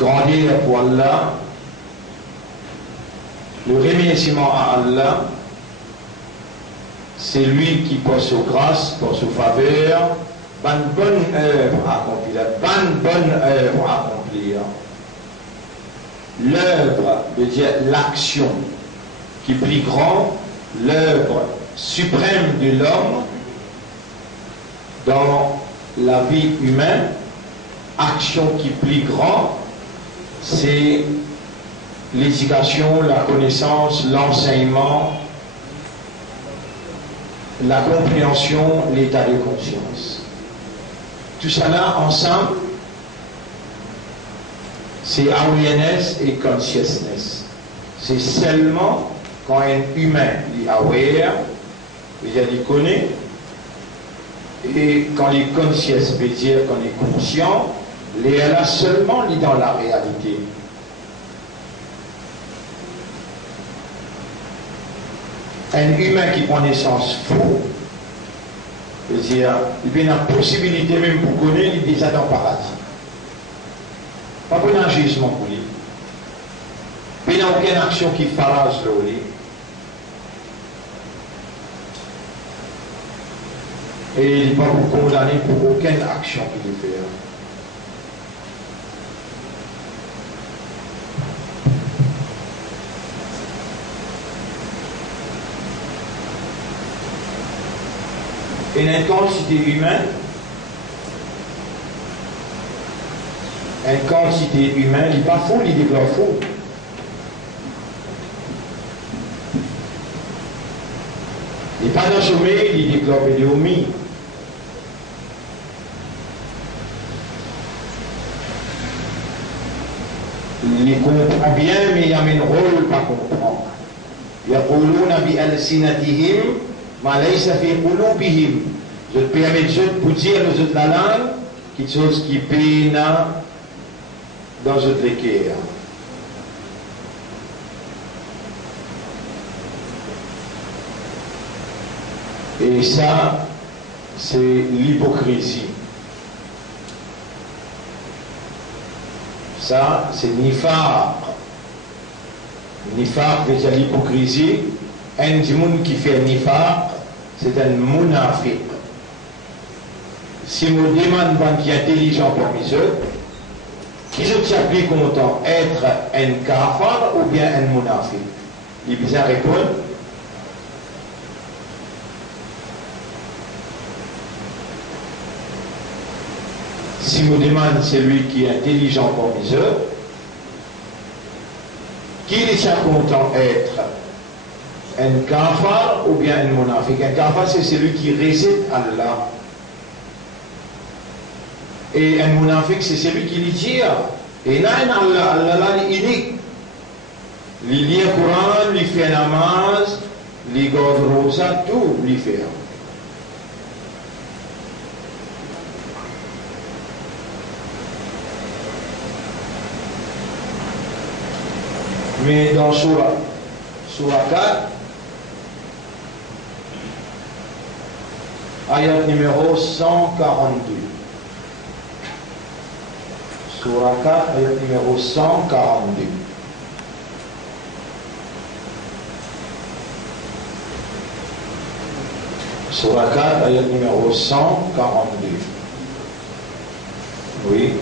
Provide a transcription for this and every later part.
grandir pour Allah, le remerciement à Allah, c'est lui qui pour sa grâce, pour sa faveur, une bonne œuvre à accomplir, une bonne œuvre à accomplir. L'œuvre veut dire l'action qui est plus grande, l'œuvre suprême de l'homme dans la vie humaine, action qui est plus grande, c'est l'éducation, la connaissance, l'enseignement, la compréhension, l'état de conscience. Tout ça là, ensemble, c'est awareness et consciousness. C'est seulement quand un humain est aware, il connaît, et quand il est conscious, veut dire qu'on est conscient, il est là seulement il est dans la réalité. Un humain qui prend naissance fou, veut dire, il a la possibilité même pour connaître, il est déjà dans le paradis. Pas pour un jugement pour lui. Il n'y a aucune action qui farage le lit. Et il n'est pas condamné pour aucune action qu'il fait. Et une quantité humaine, il n'est pas fou, il développe fou. Il n'est pas dans le sommeil, il développe des omis. Il comprend bien, mais il y a un rôle pas comprendre. يقولون بألسنتهم ما ليس في قلوبهم. Je te permets de pour dire aux autres la langue, quelque chose qui peine dans notre cœur. Et ça, c'est l'hypocrisie. Ça, c'est nifaq. Nifaq veut dire l'hypocrisie. Un monde qui fait nifaq, c'est un munafiq. Si on demande un qui est intelligent parmi eux, qui se tient plus content, être un kafar ou bien un munafiq? Il peut répondre. Si on demande celui qui est intelligent parmi eux, qui est content être un kafar ou bien un munafiq? Un kafar, c'est celui qui réside à Allah. Et un munafiq, c'est celui qui lui dit, et là, Allah est unique. Il lit le Coran, il fait namaz, il garde rosa, tout, il fait. Mais dans Surah 4, ayat numéro 142. Surah 4, ayat numéro 142. Surah 4, ayat numéro 142. Oui.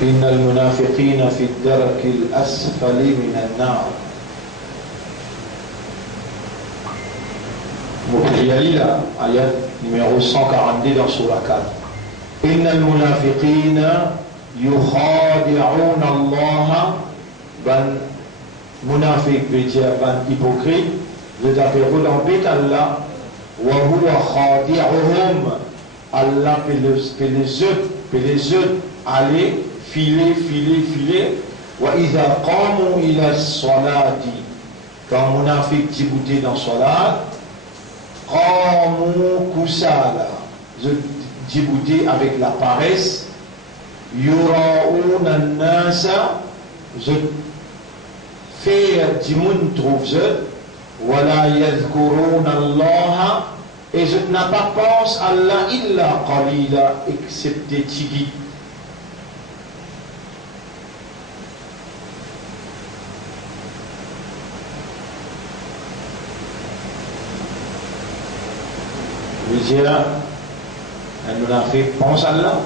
إن المنافقين في الدرك الأسفل من النار. Moukhiyalila, ayat numéro 142 dans Surah 4. إن المنافقين يخادعون الله. Ben munafiq veut dire ben hypocrite. Je t'appelle dans bête Allah. وهو خادعهم. Allah peut les autres aller filer. وإذا قاموا إلى الصلاة. Quand munafiq débouté dans salat, قاموا كسالى. Débouté avec la paresse. يراؤون الناس. Je fais du monde trouve je. ولا يذكرون الله. Et je n'ai pas pensé Allah illa qalila, excepté Tigi. Je veux dire, elle nous a fait pense à Allah.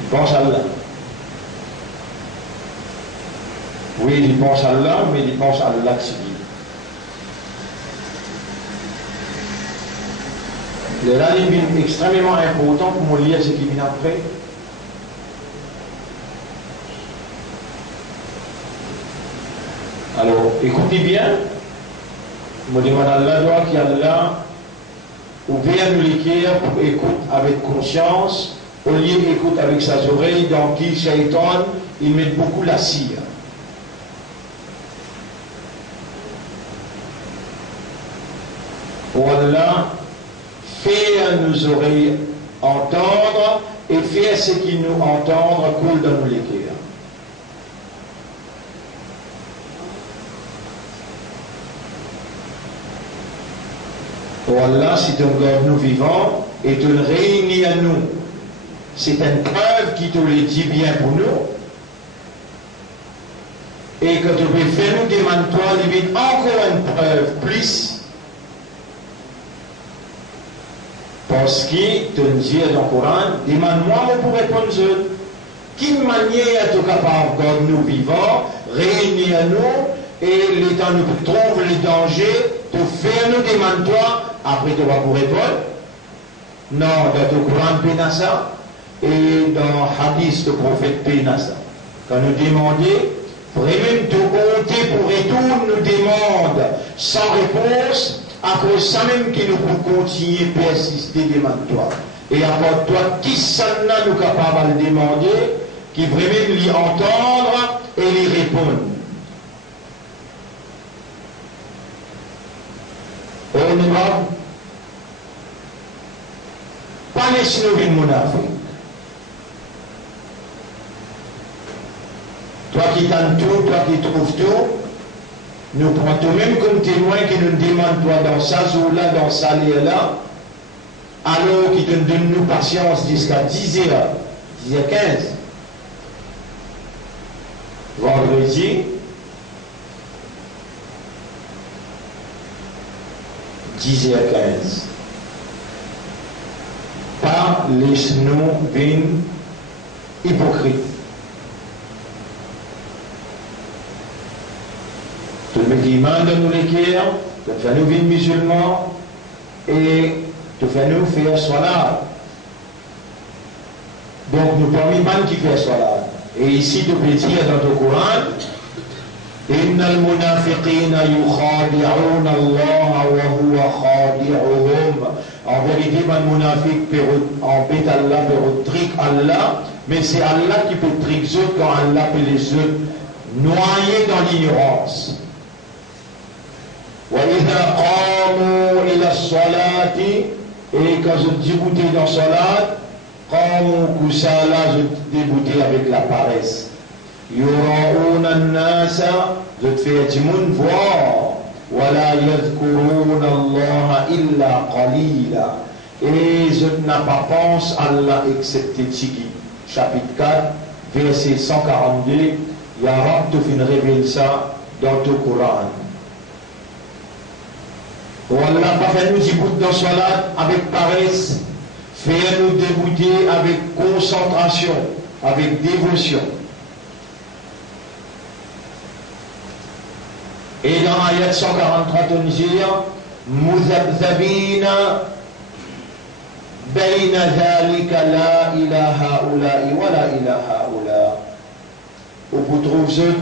Il pense à Allah. Oui, il pense à Allah, mais il pense à Allah qui le là, il est extrêmement important pour me lire ce qui vient après. Alors, écoutez bien. Je demande à Allah qui est là, ouvert-nous les cœurs pour écouter avec conscience, au lieu d'écouter avec ses oreilles, dans qui Shaitan, il met beaucoup la cire. Oh Allah, fais nos oreilles entendre et fais ce qui nous entendre coule dans nos cœurs. Oh Allah, si tu gardes nous vivants et tu le réunis à nous, c'est une preuve qui te le dit bien pour nous. Et que tu peux faire nous demander toi, il encore une preuve plus. Parce que tu nous dis dans le Coran, demande-moi pour répondre. Quelle manière tu es capable de garder nous vivants, réunis à nous, et les temps nous trouvent les dangers, tu fais nous demander toi. Après, tu vas pour répondre. Non, dans le Coran, Pénassa, et dans le hadith du prophète Pénassa. Quand nous demandons, vraiment, tu compter pour retour, nous demande sans réponse, à cause ça même qui nous peut continuer à persister, demande-toi. Et après toi, qui s'en a nous capable de demander, qui vraiment lui entendre et lui répondre. On ne va pas laisser nous vivre mon Afrique. Toi qui t'en tout, toi qui trouves tout, nous prenons toi-même comme témoin qui nous demande toi dans ça jour-là, dans ça lieu-là, alors qui te donne nous patience jusqu'à 10h, 10h15. Vendredi, 10h15. Pas laisse-nous venir hypocrite. Tout le monde demande nous les cœurs, tu fais nous venir musulmans et tu fais nous faire salat. Donc nous parmi man qui fait salat. Et ici tu peux dire dans le Coran, إن المنافقين يخادعون الله وهو خادعهم. En vérité, le munafiq peut embêter Allah, peut trick Allah, mais c'est Allah qui peut trick les autres quand Allah peut les autres noyer dans l'ignorance. وإذا قاموا إلى الصلاة, et quand je déboutais dans salat, قاموا كسالى, je déboutais avec la paresse. يراؤون الناس, je te fais du monde voir, ولا يذكرون الله إلا قليلا, et je n'ai pas pensé à Allah excepté Tchigi. Chapitre 4, verset 142, Ya Rab, tu finis révéler ça dans ton Coran. Allah pas fait nous débouter dans salat avec paresse, fait nous débouter avec concentration, avec dévotion. Et dans l'ayat 143, on dit Muzabzabina bayna dhalika la ilaha ula'i wa la ilaha ula. Où vous trouvez ce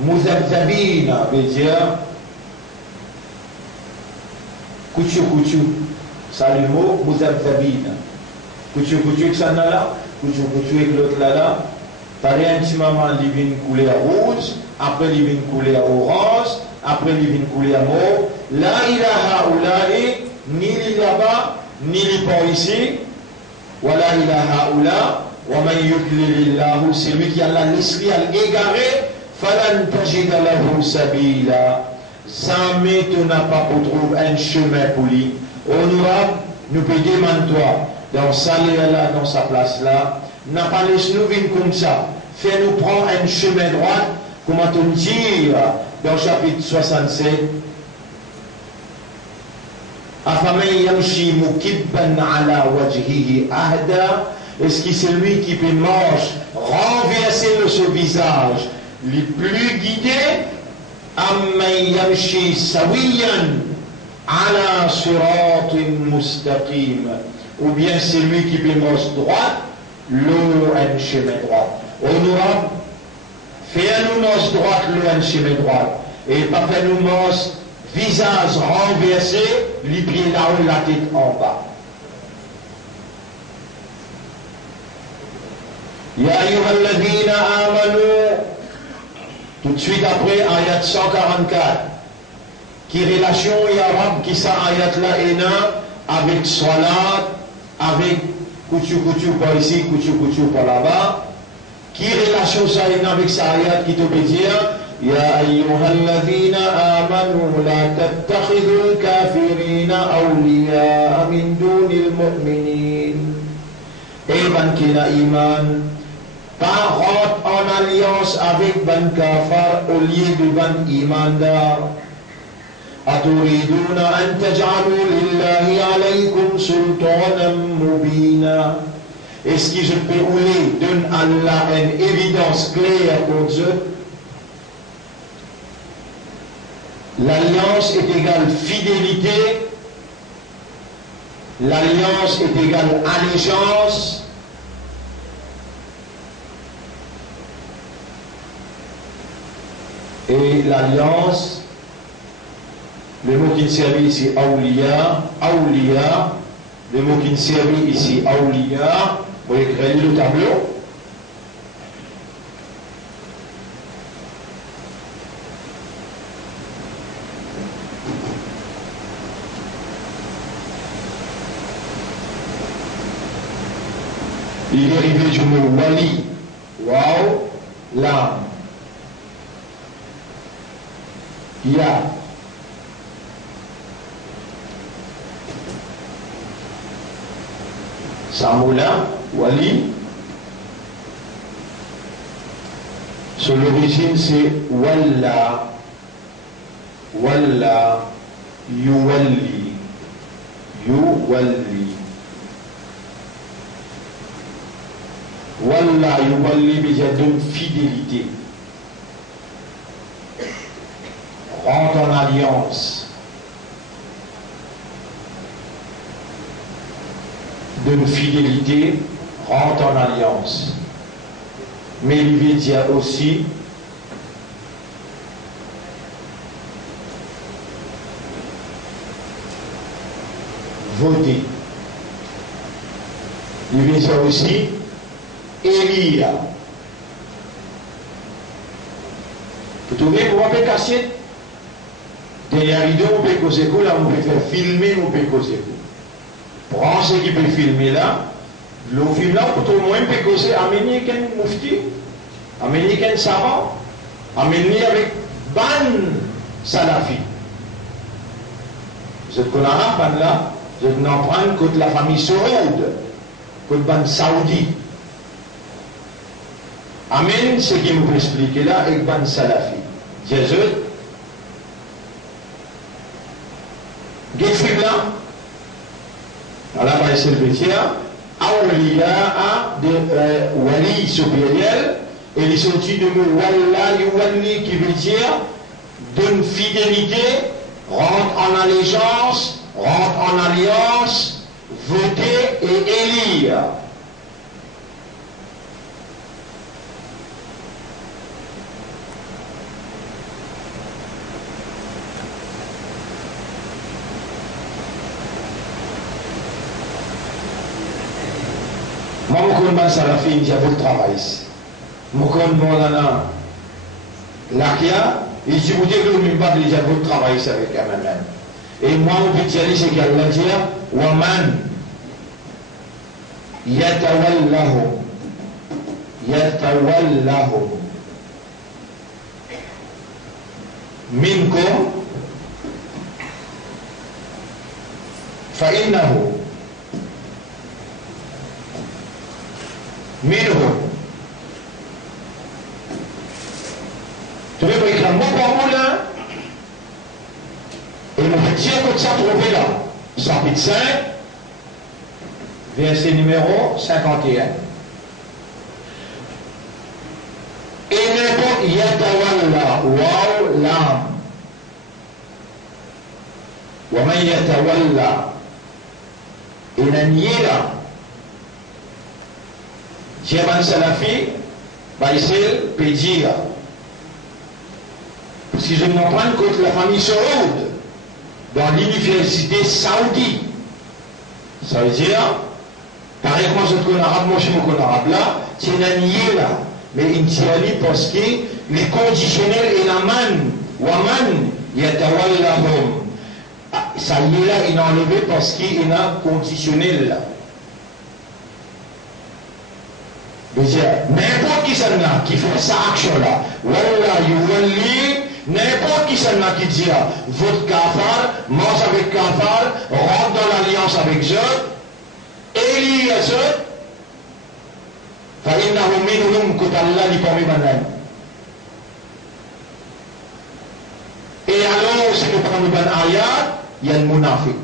Muzabzabina veut dire Kouchou Kouchou. Ça le mot Muzabzabina. Kouchou Kouchou avec ça là, Kouchou Kouchou avec l'autre là. T'as un petit moment, il vient couler à rouge, après il vient couler à orange, après il vient couler à mauve. La ilaha ula'i, ni li là-bas, ni li pas ici. Wa la ilaha ula, wa man yudlilillahu, c'est lui qui a l'esprit à l'égarer, falan tajida lahu sabila. Jamais tu n'as pas pour trouver un chemin pour lui. Honorable, nous peut demander toi, dans sa là, dans sa place là, n'a pas laissé nous venir comme ça. Fais-nous prendre un chemin droit, comment on dit dans le chapitre 67, Afaman yamshi mukibban ala wajhihi ahda. Est-ce que c'est lui qui peut marcher, renverser le visage, les plus guidés? Amman yamshi sawiyan ala siratin mustaqim. Ou bien c'est lui qui peut marcher droit, l'eau un chemin droit. Honorable, fais-nous marcher droite, l'eau un chemin droit. Et pas faire-nous marcher visage renversé, les pieds là-haut, la tête en bas. Ya ayyuhalladhina amanu, tout de suite après, ayat 144, qui relation Yarab, qui ça ayat là est avec salat, avec coutu par ici, coutu par là-bas, qui relation ça est avec ça ayat qui te peut dire, Ya ayyuhalladhina amanu, la tattakhidul kafirina awliya min dunil mu'minin. Et ban qui n'a iman, pas rentre en alliance avec ban kafar au lieu de ban imandar. أتريدون أن تجعلوا لله عليكم سلطانا مبينا. Est-ce que je peux rouler donne Allah une évidence claire contre eux? L'alliance est égale fidélité, l'alliance est égale allégeance. Et l'alliance, le mot qui servi ici, awliya, le mot qui servi ici, awliya, vous écrivez le tableau. Il est dérivé du mot wali, wow, l'âme. Ya. Samoula, wali. Son origine c'est walla, yuwalli, walla yuwalli bija d'une fidélité, rentre en alliance, d'une fidélité, rentre en alliance. Mais il veut dire aussi voter. Il veut dire aussi élire. Vous trouvez qu'on peut casser derrière rideau, on peut causer quoi là, on peut faire filmer, on peut causer quoi. Prends ce qui peut filmer là. Le film là, pour tout le monde, peut causer, amener qu'un moufti, amener qu'un savant, amener avec ban salafi. Vous êtes qu'on a ban là, vous êtes en prendre contre la famille Saoud, contre ban saoudi. Amen, ce qui nous peut expliquer là, avec ban salafi. Jésus, qu'est-ce là? Alors, c'est le métier. Awliya de wali supérieur, et les sorties de mot walla yuwalli qui veut dire d'une fidélité, rentre en allégeance, rentre en alliance, voter et élire. Moi, je connais ça la fille, j'ai beaucoup de travail ici. Je connais mon nana, Lakia, et je vous dis que je n'ai j'ai beaucoup de travail ici avec elle-même. Et moi, je vais dire, c'est qu'elle va dire, Waman, yatawallahum, minkum, fa'innahu, minhum. Tu veux écrire mot par mot là, et mon petit que ça trouvé là, chapitre 5, verset numéro 51. Et n'importe yatawalla, waw, lam. Wa man yatawalla, et n'aniera. Djerman Salafi, Baïsel, peut dire, parce que je m'en prends contre la famille Saoud, dans l'université saoudite. Ça veut dire, pareil que moi je connais arabe, moi je me connais arabe là, c'est n'aniera là. Mais il dit parce que les conditionnels et la man, waman, yatawallahum. Ça y est là, il a enlevé parce qu'il y a conditionnel là. N'importe qui s'en a qui fait cette action-là, Wallah yuwalli, n'importe qui s'en a qui dit votre kafar, mange avec kafar, rentre dans l'alliance avec eux, élie eux, فإنه منهم كتلا لقوم بنان. Et alors, si nous prenons une ayat, il y a le munafiq.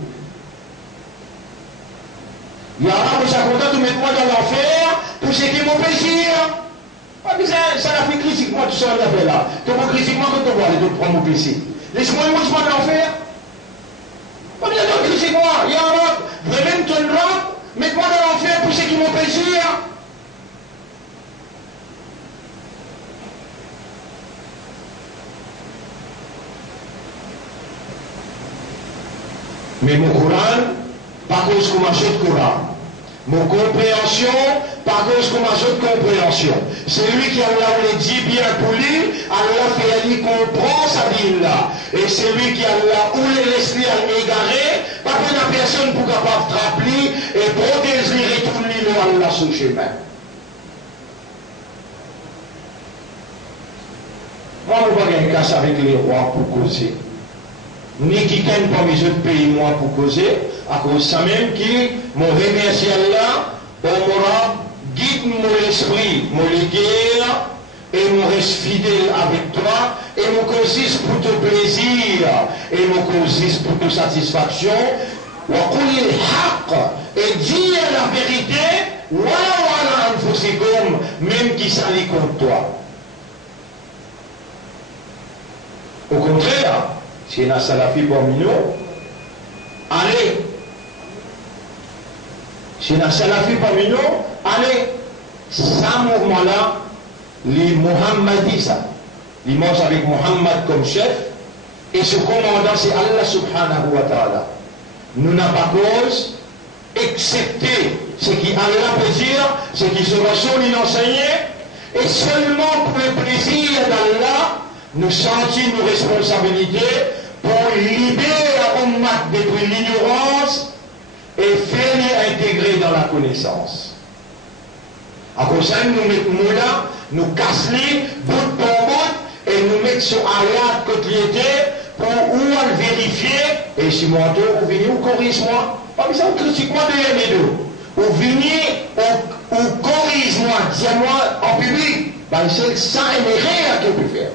Ya Rabbi, ça content de mettre moi dans l'enfer pour ce qui est mon plaisir. Pas besoin, ça l'a fait critiquement tout ça, il a fait là. Tu vas critiquement quand tu vois les autres prendre mon plaisir. Laisse-moi moi dans l'enfer. Pas besoin de critiquement. Ya Rabbi, vraiment ton Rabbi, mets-moi dans l'enfer pour ce qui est mon plaisir. Mais mon Coran, pas cause qu'on m'achète Coran. Mon compréhension, pas cause qu'on m'achète compréhension. Celui qui Allah le dit bien pour lui, Allah fait lui comprendre sa vie là. Et celui qui Allah ou les laisse lui à égarer, pas pour la personne pour capable de rappeler et protéger et retourner le Allah sur le chemin. Moi, je ne vais pas gagner casse avec les rois pour causer. Ni qui gagne pas mes autres pays, moi, pour causer, à cause de ça même qui m'ont remercié Allah, on m'aura guide mon esprit, mon guerre, et mon reste fidèle avec toi, et mon consiste pour ton plaisir, et mon consiste pour ta satisfaction, et dire la vérité, même qui s'allie contre toi. Au contraire, si il y a un salafi parmi nous, allez. Si il y a un salafi parmi nous, allez. Ce mouvement-là, les Mohammadis, ils mangent avec Mohammed comme chef, et ce commandant, c'est Allah subhanahu wa ta'ala. Nous n'avons pas cause, excepté ce qui Allah peut dire, ce qui se Rasoul il enseignait, et seulement pour le plaisir d'Allah, nous sentons nos responsabilités pour libérer la Ummah depuis l'ignorance et faire les intégrer dans la connaissance. À cause de ça, nous mettons là, nous cassons les bout pour bout et nous mettons sur ayat côté pour où on vérifier et si moi vous venez ou corrige-moi, pas besoin de critique-moi de les deux. Ou venez ou corrige-moi, dis-moi en public, ben c'est ça et les rien que peut faire.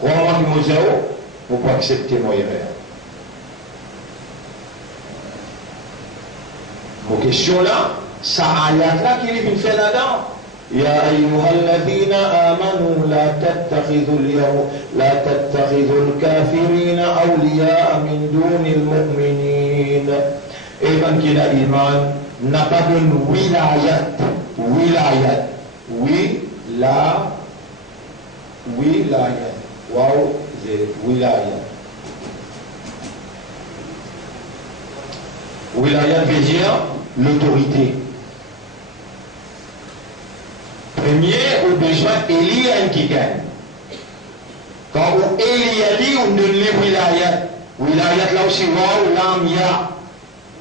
Crois-moi que Moseo, vous pouvez accepter mon erreur. Vos questions là, ça ayat là qui est venu faire là-dedans. يا أيها الذين آمنوا لا تتخذوا الكافرين أولياء من دون المؤمنين. Et ben qui a iman n'a pas de wilayat, wilayat. Wow, c'est wilaya. Wilaya veut dire l'autorité. Premier, au besoin élire un qui gagne. Quand on élit, on ne l'est wilaya. Wilaya là aussi, wow, lam ya.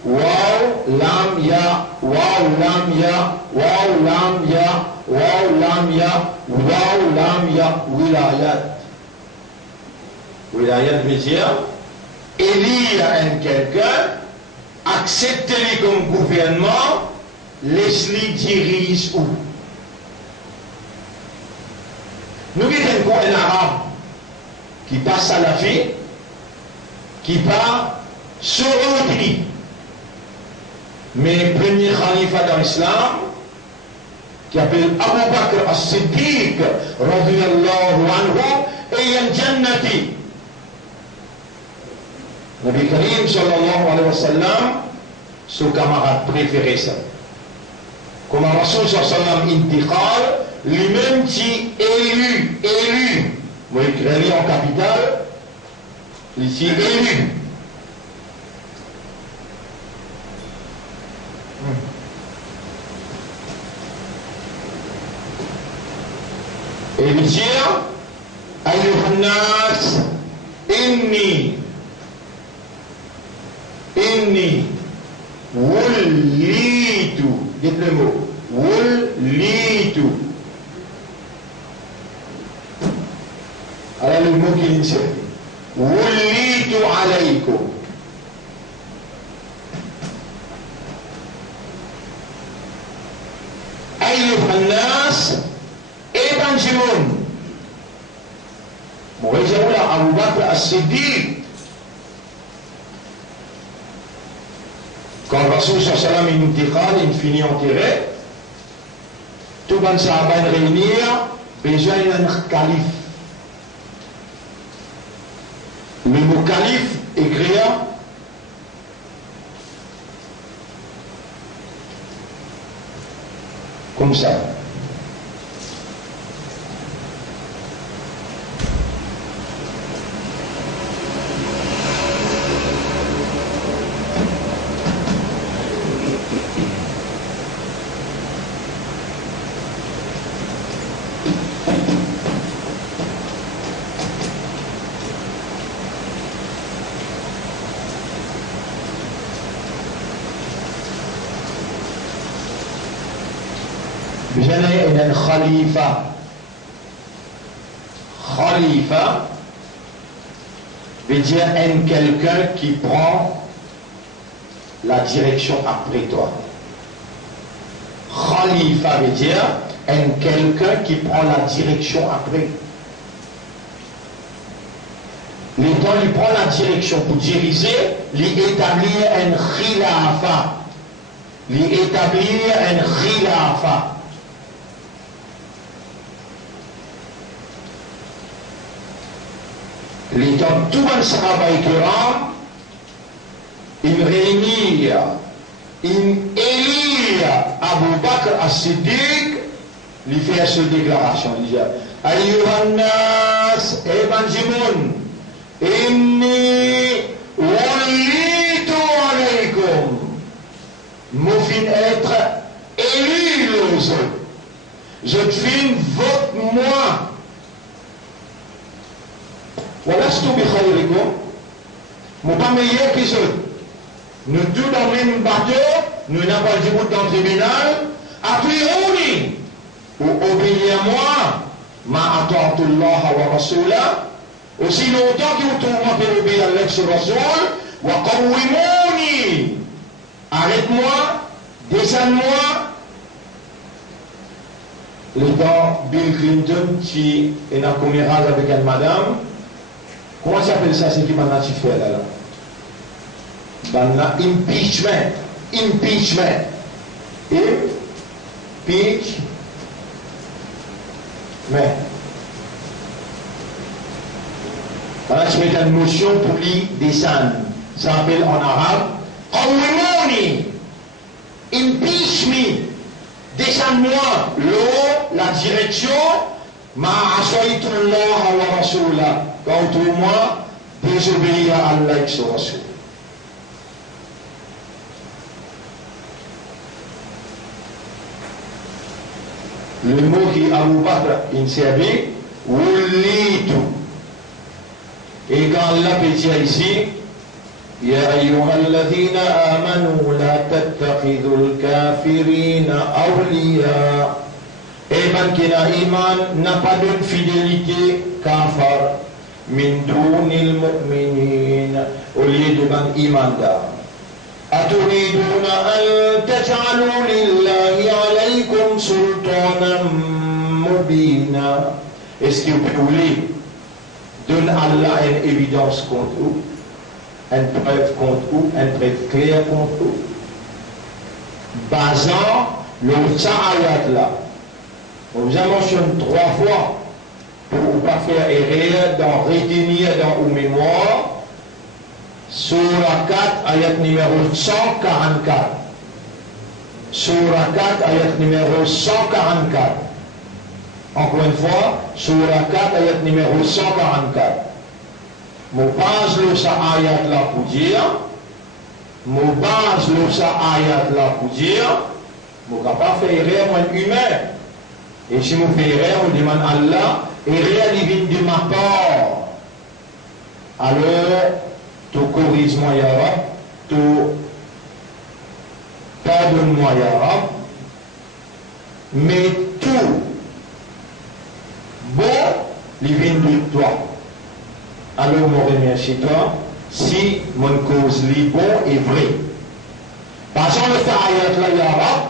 Wow, lam ya. Wow, lam ya. Wow, lam ya. Wow, lam ya. Wow, lam ya. Wilayat. Wilayat veut dire élire un quelqu'un, accepter-le comme gouvernement, laisse-le dirige où. Nous avons un arabe qui passe à la vie, qui part sur l'autre, Mais premier khalifa dans l'islam, qui appelle Abu Bakr as-Siddiq, radiyallahu anhu, et il jannati. Nabi Karim, sallallahu alayhi wa sallam, son camarade préféré, ça. Comme Rasul sallallahu alayhi wa sallam intiqal, lui-même qui élu. Moi, écrit en capitale, ici élu. Et il dit, Ayyuhan nas, inni wullitu, dites le mot, wullitu. Alors le mot qu'il dit, wullitu alaykum. Ayyuhan nas, Ebanjimoun. Bon, il dit là, Abu Bakr as-Siddiq. Quand Rasul sallallahu alayhi wa sallam il finit enterré, tout le monde s'est réunir, besoin d'un calife. Le mot calife écrit comme ça. Khalifa. Khalifa veut dire quelqu'un qui prend la direction après toi. Khalifa veut dire quelqu'un qui prend la direction après. L'état lui prend la direction pour diriger, lui établir un khilafa. Lui établir un khilafa. L'état tout le sahaba kiram, il réunit, il élit Abu Bakr as-Siddiq, lui fait cette déclaration, il dit Ayyuhan nas, Ebanjimoun, inni wallitu alaykum. Moufin être élu les autres. Je te fais vote moi. Walastu bi khayrikum. Mon pas meilleur qu'ils autres. Nous tous dans le même bateau, nous n'avons pas du bout dans le tribunal. Ati'ouni, ou obéissez à moi. Ma ata'atullah wa rasulah. Aussi longtemps que vous trouvez obéir à l'ex-rasul. Wa qawwimouni. Arrête-moi, descends-moi. Le temps Bill Clinton qui est en commémoration avec une madame. Comment s'appelle ça, ce qui m'a fait là? Banna impeachment. Impeachment. Impeachment. Voilà, je mets une motion pour lui descendre. Ça s'appelle en arabe Qawwimuni. Impeach me. Descends-moi. L'eau, la direction. Ma asaytullah wa rasulah. Contre moi, désobéir à Allah et son Rasul. Le mot qui Abu Bakr inservé, Wullitu. Et quand Allah peut dire ici, Ya ayyuhalladhina amanu la tattakhidul kafirina awliya. Et man qui n'a iman n'a pas de fidélité kafar. Min dunil mu'minin, au lieu de ban iman d'âme. أتريدون أن تجعلوا لله عليكم سلطانا مبينا. Est-ce que vous voulez donner à Allah une évidence contre vous, une preuve contre vous, une preuve claire contre vous? basant le ayat là. On vous a mentionné 3 fois pour ne pas faire erreur dans retenir dans vos mémoires. Surah 4, ayat numéro 144. Surah 4, ayat numéro 144. Encore une fois, Surah 4, ayat numéro 144. Je base le sa ayat là pour dire, je base le sa ayat là pour dire, je ne peux pas faire erreur moi humain. Et si je fais erreur, je demande à Allah, erreur il vient de ma part. Alors, tu corrige-moi, ya Rab, tu pardonne-moi, ya Rab, mais tout bon, il vient de toi. Alors, je remercie toi si mon cause est bon et vrai. Parce que le fait ayat là, ya Rab,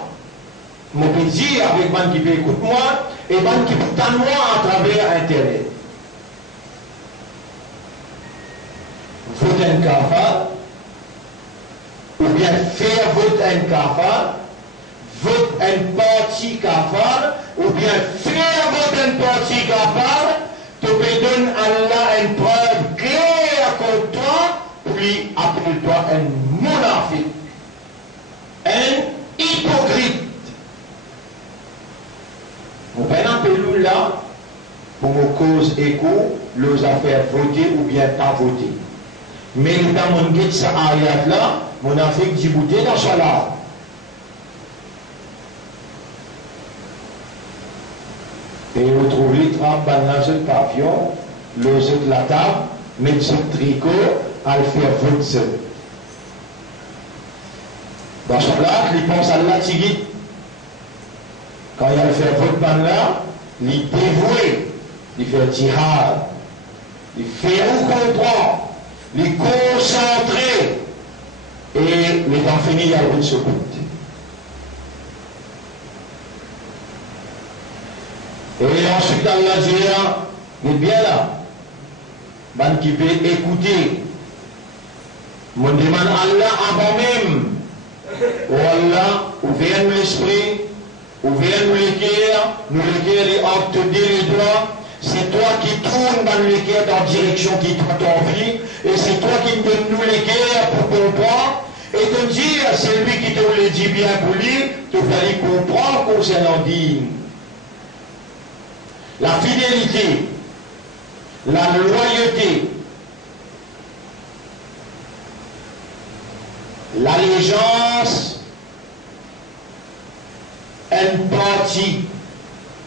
je peux dire avec man qui peut écouter moi et man qui peut entendre moi à travers Internet. Vote un kafar, ou bien faire vote un kafar, vote un parti kafar, ou bien faire vote un parti kafar, tu peux donner à Allah une preuve claire contre toi, puis appelle-toi un monarchique, un hypocrite. On peut appeler là pour nos causes écho, nos affaires voter ou bien pas voter. Mais dans mon guide, ça ayat là, mon Afrique Djibouti dans ce là. Et vous trouvez les trappes dans ce pavillon, le jeu de la table, mettre ce tricot, à le faire voter. Dans ce là, il pense à la tigui. Quand il a le faire vote là, il dévoué, il fait jihad, il fait ou comprendre. Les concentrer et les temps finis, il y a une seconde. Et ensuite, Allah dit, il est bien là. Ben qui peut écouter. Mon demande Allah avant même. Oh Allah, ouvre l'esprit, ouvre le cœur, nous le cœur est obtenu les droits. C'est toi qui tournes dans le cœur dans la direction qui t'a envie. Et c'est toi qui me donnes nous les cœurs pour comprendre. Et te dire, c'est lui qui te le dit bien pour lui, te fallait comprendre concernant digne. La fidélité, la loyauté, l'allégeance, une partie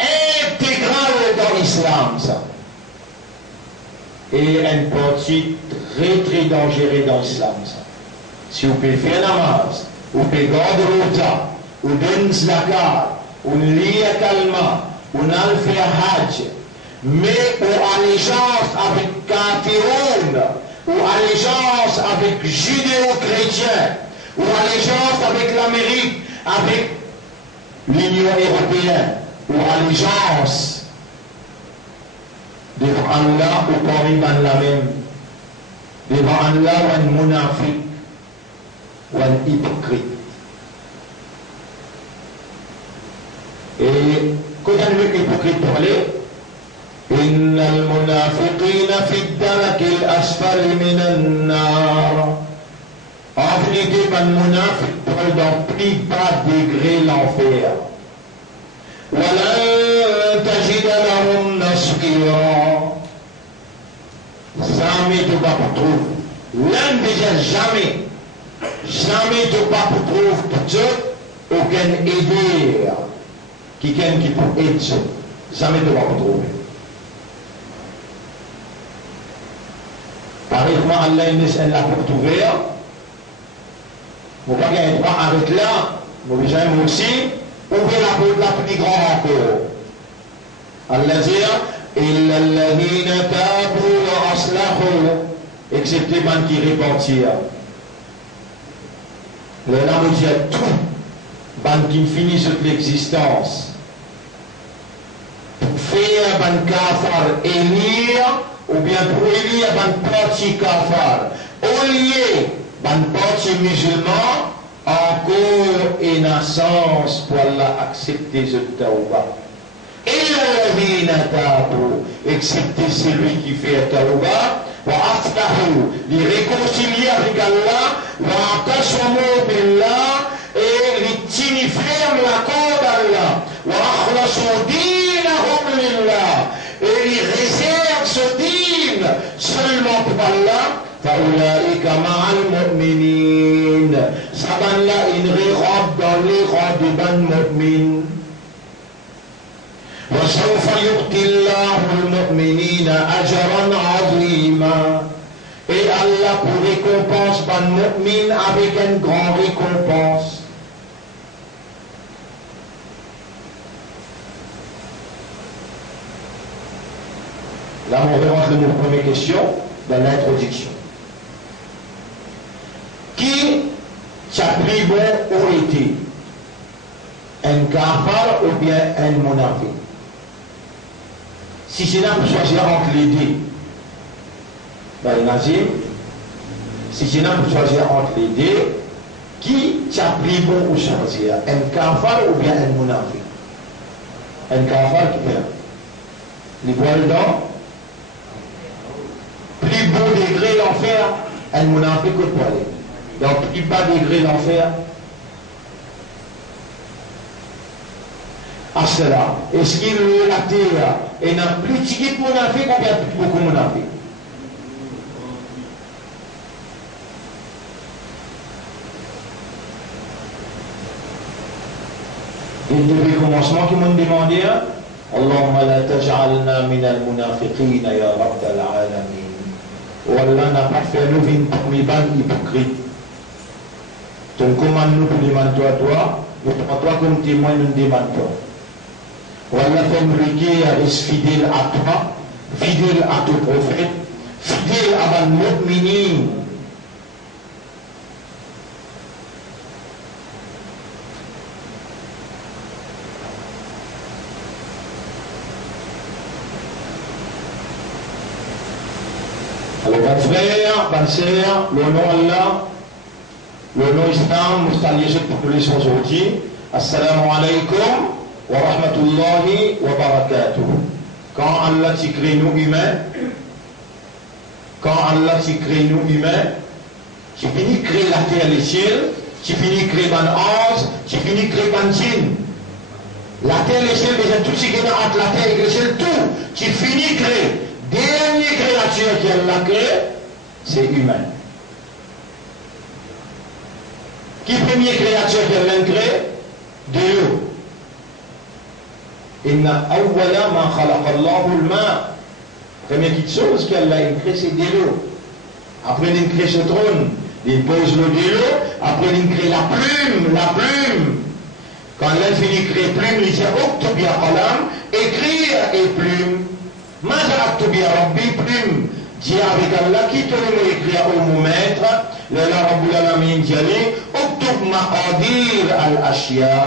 intégrale dans l'islam, ça. Et une partie très très dangereuse dans l'islam, ça. Si vous pouvez faire namaz, vous pouvez garder l'ota, vous donner zakat, vous lire calma, vous n'allez faire hajj, mais pour allégeance avec Kafiroun, ou allégeance avec judéo-chrétien, ou allégeance avec l'Amérique, avec l'Union européenne, ou allégeance devant Allah ou parmi la même, devant Allah ou un munafiq ou un hypocrite. Et quand on veut hypocrite parler, إن المنافقين في الدرك الأسفل من النار. En vérité, un munafiq parle dans plus bas degré l'enfer. وَلَن تَجِدَ لَهُمْ نَصِيرًا. Jamais tu vas pas trouver. L'un déjà jamais. Jamais tu vas pas trouver tout aucun aider qui peut aider. Jamais tu vas pas trouver. Pareillement, Allah il laisse la porte ouverte. Vous ne pouvez pas droit arrêter là. Vous pouvez jamais aussi ouvrir la porte la plus grande encore. Allah dit إِلَّا الَّذِينَ تَابُوا وَأَصْلَحُوا, excepté man qui repentir. Le nom dit tout, ban qui finit sur l'existence. Pour faire ban kafar élire, ou bien pour élire ban parti kafar. Au lieu ban parti musulman, encore et naissance pour Allah accepter ce tawbah. Et la tabu, excepté celui qui fait tawbah, wa aftahu, les réconcilier avec Allah, wa tashamu billah, et les tini ferme la corde d'Allah, wa akhlasu dinahum lillah, et ils réservent ce din seulement pour Allah. فأولئك مع المؤمنين سبحان الله إن رغب ضلي غاضبا مؤمن وسوف يؤتي الله المؤمنين أجرا عظيما et Allah pour récompense ban mu'min avec une grande récompense. Là on va rentrer dans la première question dans l'introduction. Qui t'a pris bon ou été un kafar ou bien un monafique? Si c'est là pour choisir entre les deux, ben Nazim, si c'est là pour choisir entre les deux, qui t'a pris bon ou choisir un kafar ou bien un monafique? Un kafar qui vient les poils d'or, plus beau degré l'enfer, un monafique que poil. Donc, plus bas degré l'enfer. À cela, est-ce qu'il est la terre et n'a plus de monafique ou bien beaucoup de monafique? Et depuis le commencement, qui m'ont demandé, Allahumma la taj'alna min al-munafiqina ya Rabbal alamin. Oh Allah n'a pas fait nous une parmi les hypocrites. Ton commande nous pour demander à toi, nous prends toi comme témoin, nous demandons toi. Allah fait me à rester fidèle à toi, fidèle à ton prophète, fidèle à mon mu'minin. Alors, mon frère, ma sœur, le nom Allah, le nom Islam, nous saluons cette population aujourd'hui. Assalamu alaikum wa rahmatullahi wa barakatuh. Quand Allah t'y crée nous humains, tu finis de créer la terre et les cieux, tu finis de créer un ange, tu finis de créer un djinn. La terre et les cieux, déjà tout ce qui est entre la terre et les cieux, tout, tu finis de créer. Dernière créature qu'elle a créée, c'est humain. Qui première créature qu'elle a créée? Dieu. Inna awwala ma khalaqa Allahu al-ma. Première petite chose qu'elle a créée, c'est de l'eau. Après, il crée ce trône, il pose l'eau de l'eau. Après, il crée la plume. Quand elle finit de créer plume, il dit Uktub ya qalam, écrire et plume. Maza aktubi ya Rabbi, plume. Dis avec Allah, qui te le écrire au mon maître, le Rabbul Alamin dit Uktub maqadir al-ashya,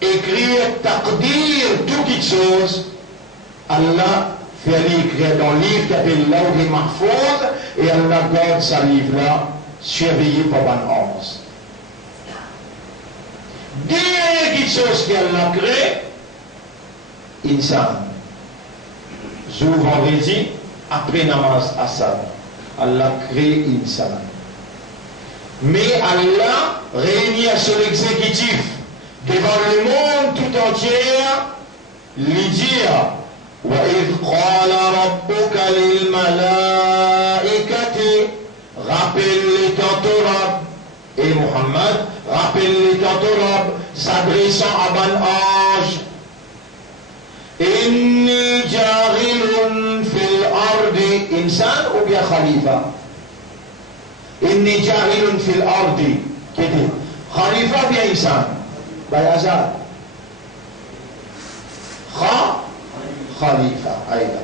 écrire taqdir, toute chose. Allah fait écrire dans le livre qui s'appelle Lawh Mahfouz, et Allah garde ce livre-là, surveillé par un ange. Dernière chose qu'elle a créée, insan. Jour vendredi, après namaz Assad, Allah crée insan. Mais Allah réunit à son exécutif devant le monde tout entier, lui dire وَإِذْ قَالَ رَبُّكَ لِلْمَلَائِكَةِ rappelle-les tantôt Rab, et Muhammad, rappelle-les tantôt Rab, s'adressant à ban ange, Inni ja'ilun fil ardi insan ou bien khalifa? Inni ja'ilun fil ardi, qui dit khalifa ou bien insan? By Azad. Khalifa, aïda.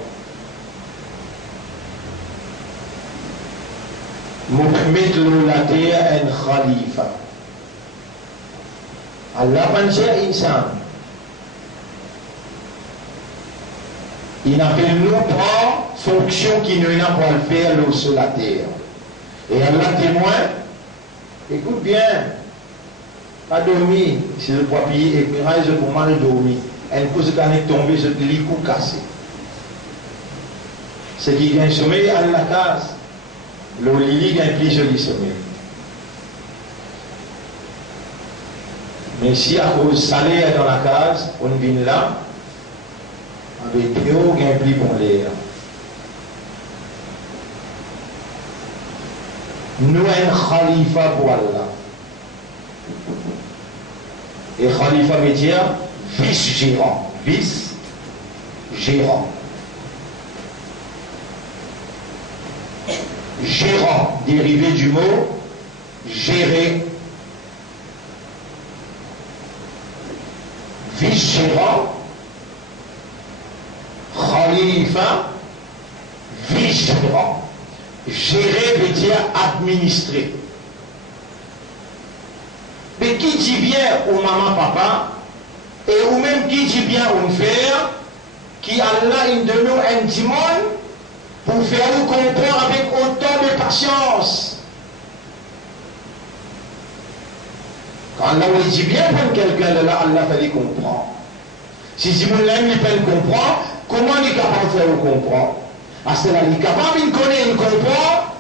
مثل لدي un khalifa. Allah panjia insan. Il appelle nous par fonction qui nous n'a pas le faire sur la terre. Et Allah témoin, écoute bien, Pas dormir, si le poids pillé et puis je pour mal dormir. Elle cause quand elle est tombée, je lit coup cassé. Ce qui gagne sommeil à la case. Le lit gagne plus joli sommeil. Mais si à cause salé est dans la case, on vient là, avec Théo gagne plus bon l'air. Nous un khalifa pour Allah. Et khalifa veut dire vice-gérant. Vice-gérant. Gérant, dérivé du mot gérer. Vice-gérant. Khalifa, vice-gérant. Gérer veut dire administrer. Mais qui dit bien au maman, papa, et ou même qui dit bien au frère, qui Allah in de nous un dimon pour faire nous comprendre avec autant de patience. Quand Allah dit bien pour quelqu'un, là, Allah fait comprendre. Si Dimon l'aime, il peut le comprendre, comment il est capable de faire le comprendre? Parce que là, il est capable, il connaît, il comprend,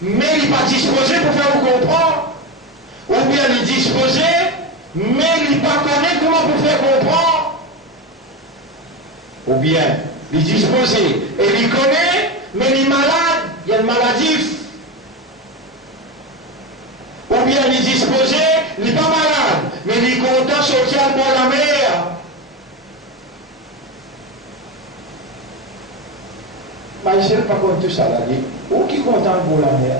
mais il n'est pas disposé pour faire le comprendre. Ou bien il est disposé, mais il n'est pas connaît comment pour faire comprendre. Ou bien il est disposé et il connaît, mais il est malade, il y a une maladif. Ou bien il est disposé, il n'est pas malade, mais il est content de sortir pour la mer. Mais je ne sais pas contre tout ça, là, ou qui est content pour la mer.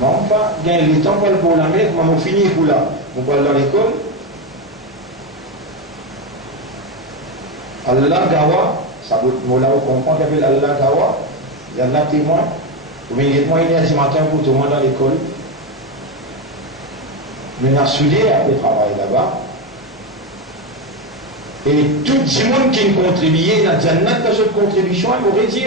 Moi, enfin, gagne le temps pour la mer, moi, je finis pour là. On va dans l'école. Allah Gawa, ça veut dire, on comprend qu'il y a Allah Gawa, il y a Allah témoin. Ou bien, il y a moyen ce matin pour tout le monde dans l'école. Mais on a soudé après travail là-bas. Et tout le monde qui contribue dans cette contribution, il m'aurait dit.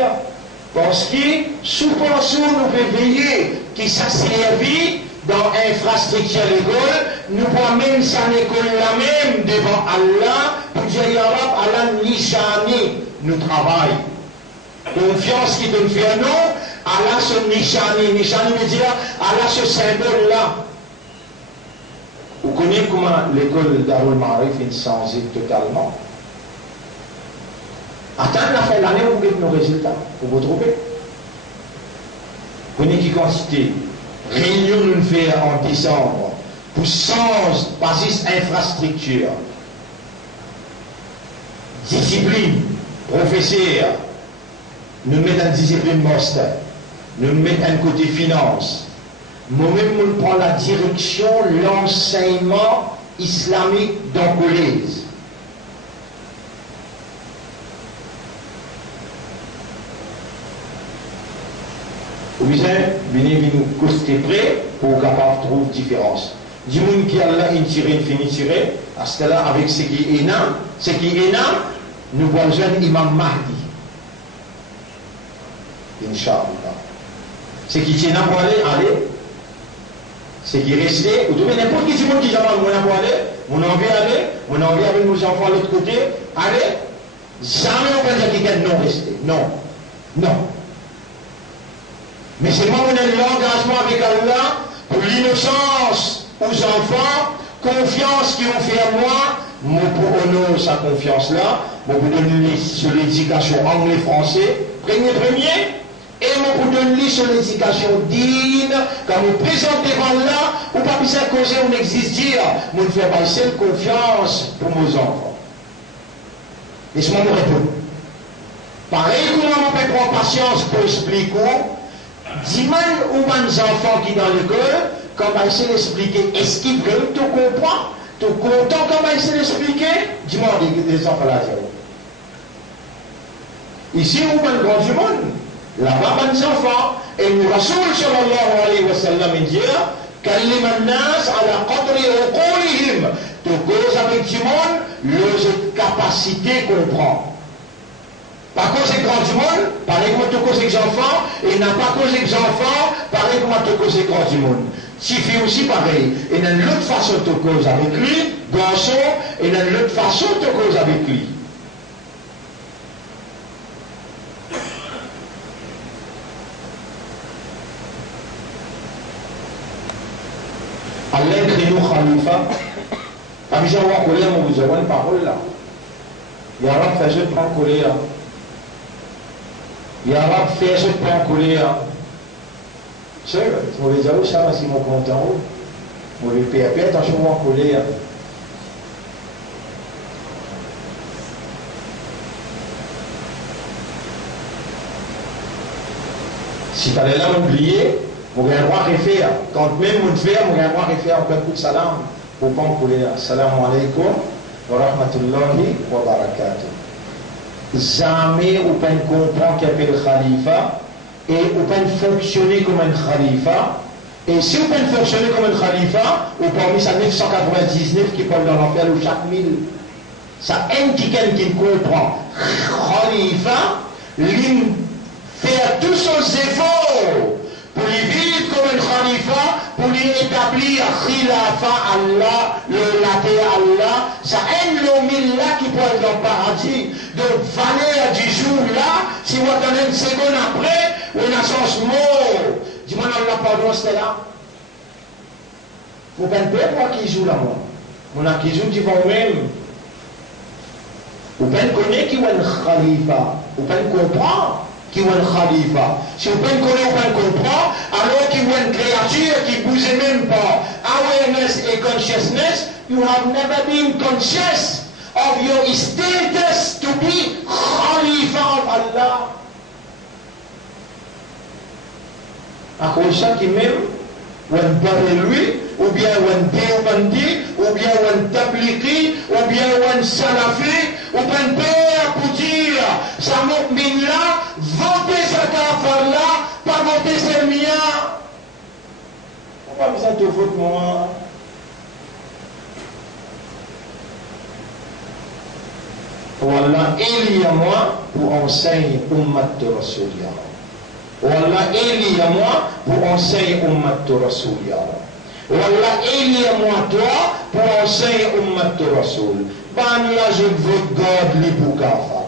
Parce que, souvent, nous pouvons veiller qui ça servi dans l'infrastructure de l'école, nous pouvons même ça l'école là même devant Allah, pour dire, Ya Rab, Allah nishani, nous travaillons. Confiance qui donne faire nous, Allah ce nishani, nishani veut dire, Allah ce symbole là. Vous connaissez comment l'école Darul Ma'arif est changée totalement? Attendre la fin de l'année, vous mettez nos résultats, pour vous trouver. Vous connaissez qui quantité? Réunion nous fait en décembre pour 100 bases infrastructure. Discipline, professeur, nous mettons en discipline master, nous mettons un côté finance. Moi-même, nous prenons la direction, l'enseignement islamique dans le collège. Vous venez nous coster près pour capable de trouver différence. Du monde qui a là une tirée, une fini tirée, à ce là avec ce qui est énorme, nous voyons jeune Imam Mahdi. Inch'Allah. Ce qui tient à aller, ce qui est resté, vous trouvez n'importe qui monde qui dit mon envie aller, mon envie avec nos enfants de l'autre côté, allez, jamais on va dire qu'il y a non resté. Non. Non. Mais c'est moi qui ai l'engagement avec Allah pour l'innocence aux enfants, confiance qu'ils ont fait à moi pour honorer sa confiance-là, pour donner sur l'éducation anglais-français, premier, et pour donner sur l'éducation digne, quand vous présentez devant là, ou pas puisse causer, on existe dire, vous ne faites pas cette confiance pour nos enfants. Laissez-moi vous répondre. Pareil, comment on peut prendre patience pour expliquer. Dis-moi aux enfants qui sont dans l'école, comment essayer d'expliquer, est-ce qu'ils veulent te comprendre? Tu es content comment essayer d'expliquer? Dis-moi des enfants là. Ici, on va le grand du monde. Là-bas, les enfants. Et nous, Rasoul sallallahu alayhi wa sallam, dit Kallim an-nas ala qadri uqulihim. Tu causes avec du monde, leur capacité comprendre. Pas cause grand du monde, pareil comme tu causes les enfants, et n'a pas causé les enfants, pareil comme tu causes grand du monde. Si fait aussi pareil, et dans l'autre façon de cause avec lui, garçon, et dans l'autre façon de cause avec lui. Allah crée-nous khalifa, avisez à voir colère, on vous a une parole là. Ya Rab, fais-je te prendre colère. Ya Rab, fais-je te prendre colère. C'est vrai, on les a où ça, si mon compte en haut. On les paye à paix, attention, on va colère. Si tu allais là oublier, on va avoir refaire. Quand même on fait, on va avoir refaire un coup de salam. Pour pas colère. Assalamu alaikum wa rahmatullahi wa barakatuh. Jamais on peut comprendre qu'il y a le khalifa et on peut fonctionner comme un khalifa. Et si on peut fonctionner comme un khalifa, ou parmi ça 999 qui parlent dans l'enfer ou chaque 1000, ça aime quelqu'un qui comprend. Khalifa, l'im faire tous ses efforts pour lui vivre comme un khalifa, pour lui établir khilafa Allah, le laté Allah, ça aime l'homme là qui peut être dans le paradis, de valeur du jour là, si on donne une seconde après, on a sens mort. Dis-moi, non, la pardon, c'était là. Faut pas peur, moi qui joue là, moi. On a qui joue devant même. Vous pouvez connaître qui est un khalifa. Vous pouvez comprendre qui est un khalifa. Si vous pouvez connaître, vous pouvez comprendre, alors qu'il y a une créature qui ne bouge même pas. Awareness et consciousness, you have never been conscious of your status to be khalifa of Allah. À cause ça qui même, ou un barré ou bien un déobandi, ou bien un tabliki, ou bien un salafi, ou bien père pour dire, ça m'oublie là, votez cette affaire là, pas voter c'est mien. On va besoin de vote moi. Voilà, il y a moi pour enseigner Ummat de Rasulullah. Wallah, il y a moi pour enseigner Ummat de Rasulullah. Wallah, il y a moi toi pour enseigner Ummat de Rasul. Ben là, je veux God li pour kafa.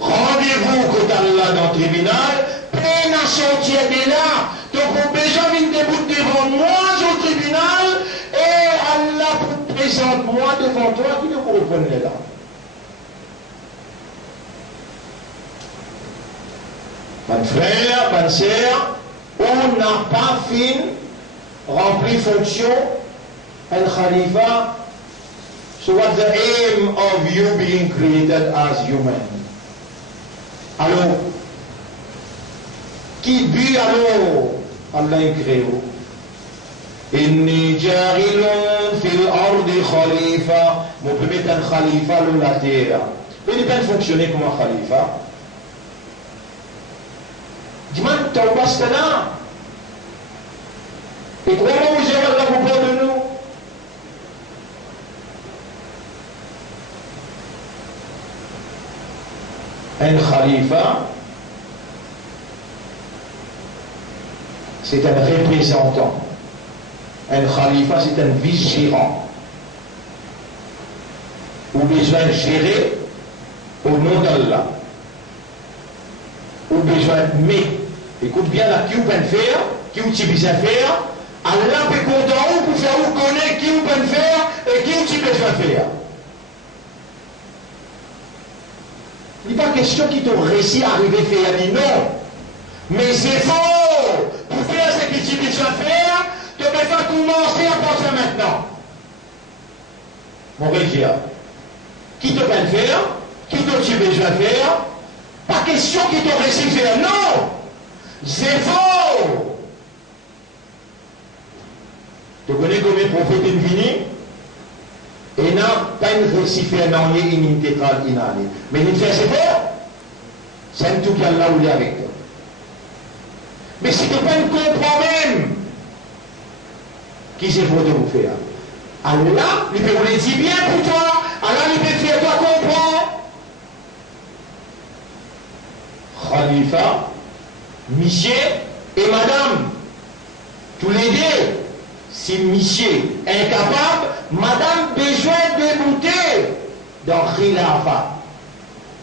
Rendez-vous côté Allah dans le tribunal, plein à sortir de là. Donc, on peut besoin de débouter devant moi au tribunal et Allah présente moi devant toi qui ne vous revenez là. Mon frère, ma sœur, on n'a pas fini, rempli fonction, un khalifa. So what's the aim of you being created as human? Alors, qui but alors Allah est créé? Inni jarilun fil ardi khalifa. Mon premier est un khalifa sur la terre. Mais il peut fonctionner comme un khalifa. Dis-moi, tu as passé là. Et comment vous gérez Allah vous parle de nous? Un khalifa, c'est un représentant. Un khalifa, c'est un vice-gérant. Ou besoin de gérer au nom d'Allah. Ou besoin de mettre. Écoute bien là, qui vous peut faire, qui vous peut faire. Allah peut content ou pour faire vous connaître qui vous peut faire et qui vous peut faire. Il n'est pas question qu'ils t'ont réussi à arriver à faire, non. Mais c'est faux. Pour faire ce que tu dois faire, tu ne peux pas commencer à penser maintenant. Mon région, qui te peut faire, qui te tu besoin faire, pas question qu'ils t'ont réussi à faire, non. C'est faux. Tu connais combien de prophètes sont venus? Et n'a pas une récifère dans une intégrale inhalée. Mais il fait c'est fort. C'est un tout qui a là où il est avec toi. Mais si tu ne comprends pas même qui c'est pour te vous faire. Allah, il peut vous le dire bien pour toi. Allah, il peut faire toi comprendre. khalifa, monsieur et madame. Tous les deux, si monsieur est incapable, madame besoin de monter dans khilafa.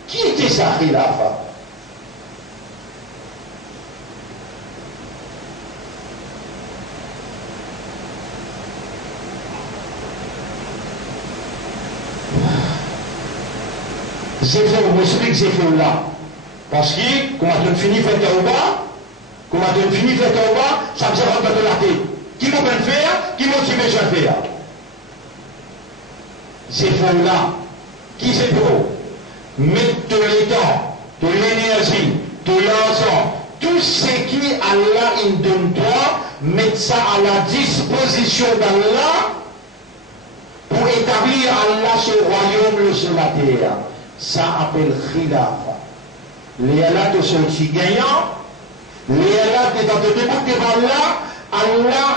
Qui était ça, khilafa? Zéphon, vous m'expliquez Zéphon là. Parce que, comment on finit faire Taouba, ça me sert pas de la tête. Qui m'a bien faire, qui m'a aussi besoin de faire. Zéphon là, qui c'est pour mettre tout le temps, toute l'énergie, tout l'argent, tout ce qui Allah il donne toi, mettre ça à la disposition d'Allah pour établir Allah ce royaume sur la terre. Ça appelle khilafa. Les Allah te sont aussi gagnants. Les Allah te dans te débouter devant Allah. Allah,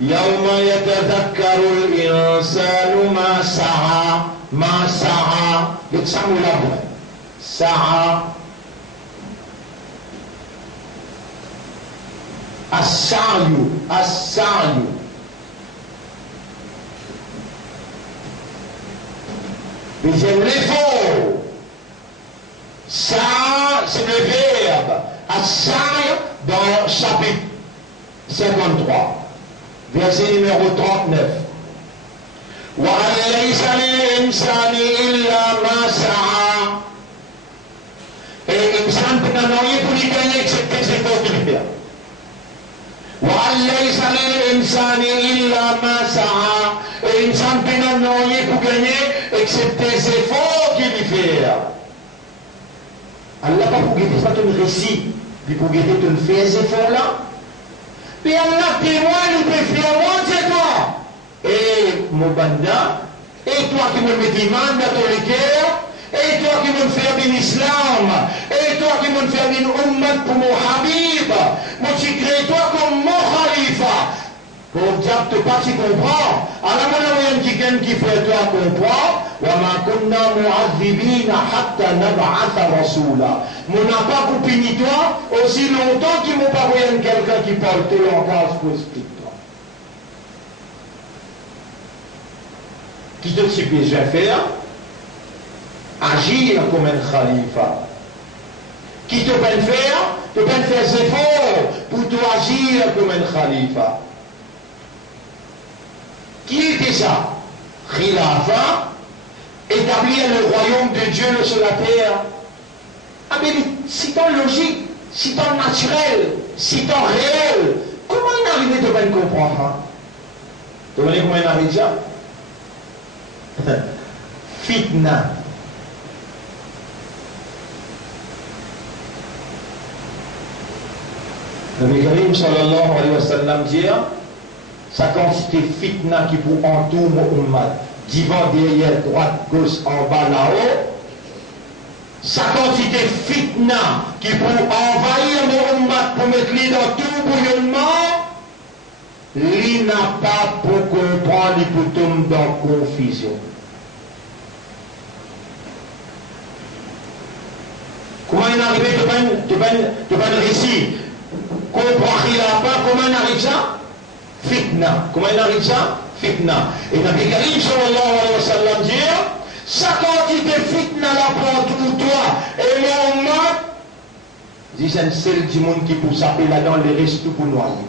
yawma yatadhakkaru al-insanu ma sa'a. L'exemple là, sa'a. As-sa'yu. Deuxième l'effort. Ça, c'est le verbe. As-sa'y dans chapitre 53, verset numéro 39. Wa an laysa lil insani illa ma sa'a. Et insan peut n'en rien pour lui gagner excepté ses efforts qu'il fait. Wa an laysa lil insani illa ma sa'a. Et insan peut n'en rien pour gagner excepté ses efforts qu'il fait. Allah pas pour guetter ça ton récit, puis pour guetter ton fait ces efforts-là. Puis Allah témoigne, il peut faire moi, c'est toi. Et mon banda, et toi qui me mets l'imam dans ton cœur, et toi qui me fais bien l'islam, et toi qui me fais bien ummat pour mon habib, moi tu crées toi comme mon khalifa. Pour dire que pas tu comprends. Alors mon ami qui fait toi comprendre. وَمَا كُنَّا مُعَذِّبِينَ حَتَّى نَبْعَثَ رَسُولًا. Mon n'a pas pour punir toi aussi longtemps qu'ils m'ont pas envoyé quelqu'un qui parle tout langage pour expliquer toi. Qui te suis besoin faire? Agir comme un khalifa. Qui te peut faire? Tu peux faire des efforts pour toi agir comme un khalifa. Qui était ça? Khilafa. Établir le royaume de Dieu sur la terre. Ah mais si tant logique, si tant naturel, si tant réel, comment il arrive de bien comprendre? Vous voyez comment il arrive ça? Fitna. Le Karim sallallahu alayhi wa sallam dit, sa quantité fitna qui pour entoure mon ummat. Devant, derrière, droite, gauche, en bas, là-haut. Sa quantité fitna qui pour envahir mon ummat, pour mettre lui dans tout bouillonnement, lui n'a pas pour comprendre, il peut tomber dans confusion. Comment il est arrivé de pas le récit? Comprendre qu'il n'a pas, comment il arrive ça? Fitna. Comment il arrive ça? Fitna. Et Nabi Karim sallallahu alayhi wa sallam dit, sa quantité fitna la prend pour toi et mon mat, dit c'est celle du monde qui pour s'appeler là-dedans les restes pour noyer.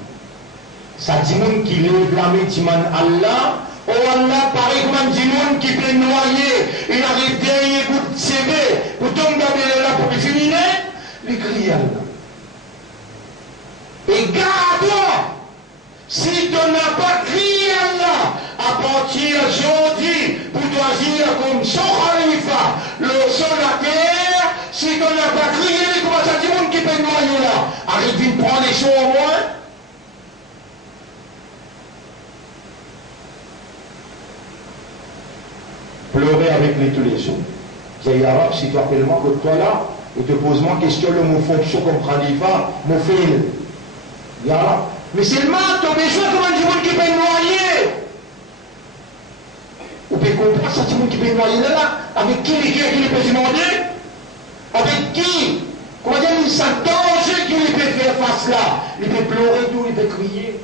Ça dit monde qui lève la main, dit Allah, oh Allah, pareil comme dit monde qui peut noyer, il arrive derrière coup de CV, pour tomber là pour finir, il crie Allah. Et garde-toi! Si tu n'as pas crié Allah, à partir d'aujourd'hui, pour agir comme son khalifa, le sol la terre, si tu n'as pas crié, comment ça dit monde qui peut noyer là? Arrête de prendre les choses au moins. Pleurer avec lui tous les jours. J'ai arabe, si tu appelles moi que toi là, et te pose-moi question, le mot fonction comme khalifa, mon fil. Ya, mais c'est le mal, ton besoin comme un monde qui peut noyer. Vous pouvez comprendre ça, c'est monde qui peut noyer là, avec qui les peut demander? Avec qui? Comment dire, il ça danger qu'il peut faire face là. Il peut pleurer tout, il peut crier.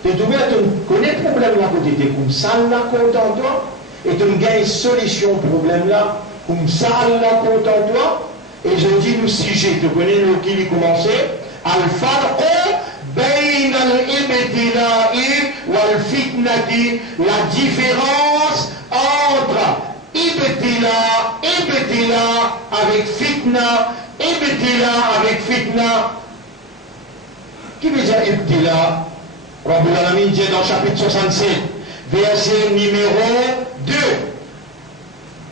Tu connais le problème là côté de comme ça là content toi et tu gagnes solution au problème là comme ça là content toi et je dis nous sujet tu connais le qui commençait al-farqu bayna al-ibtila'i wal-fitnati, la différence entre ibtila avec fitna, ibtila avec fitna. Qui veut dire ibtila? Rabbul Alamin dit dans chapitre 67, verset numéro 2.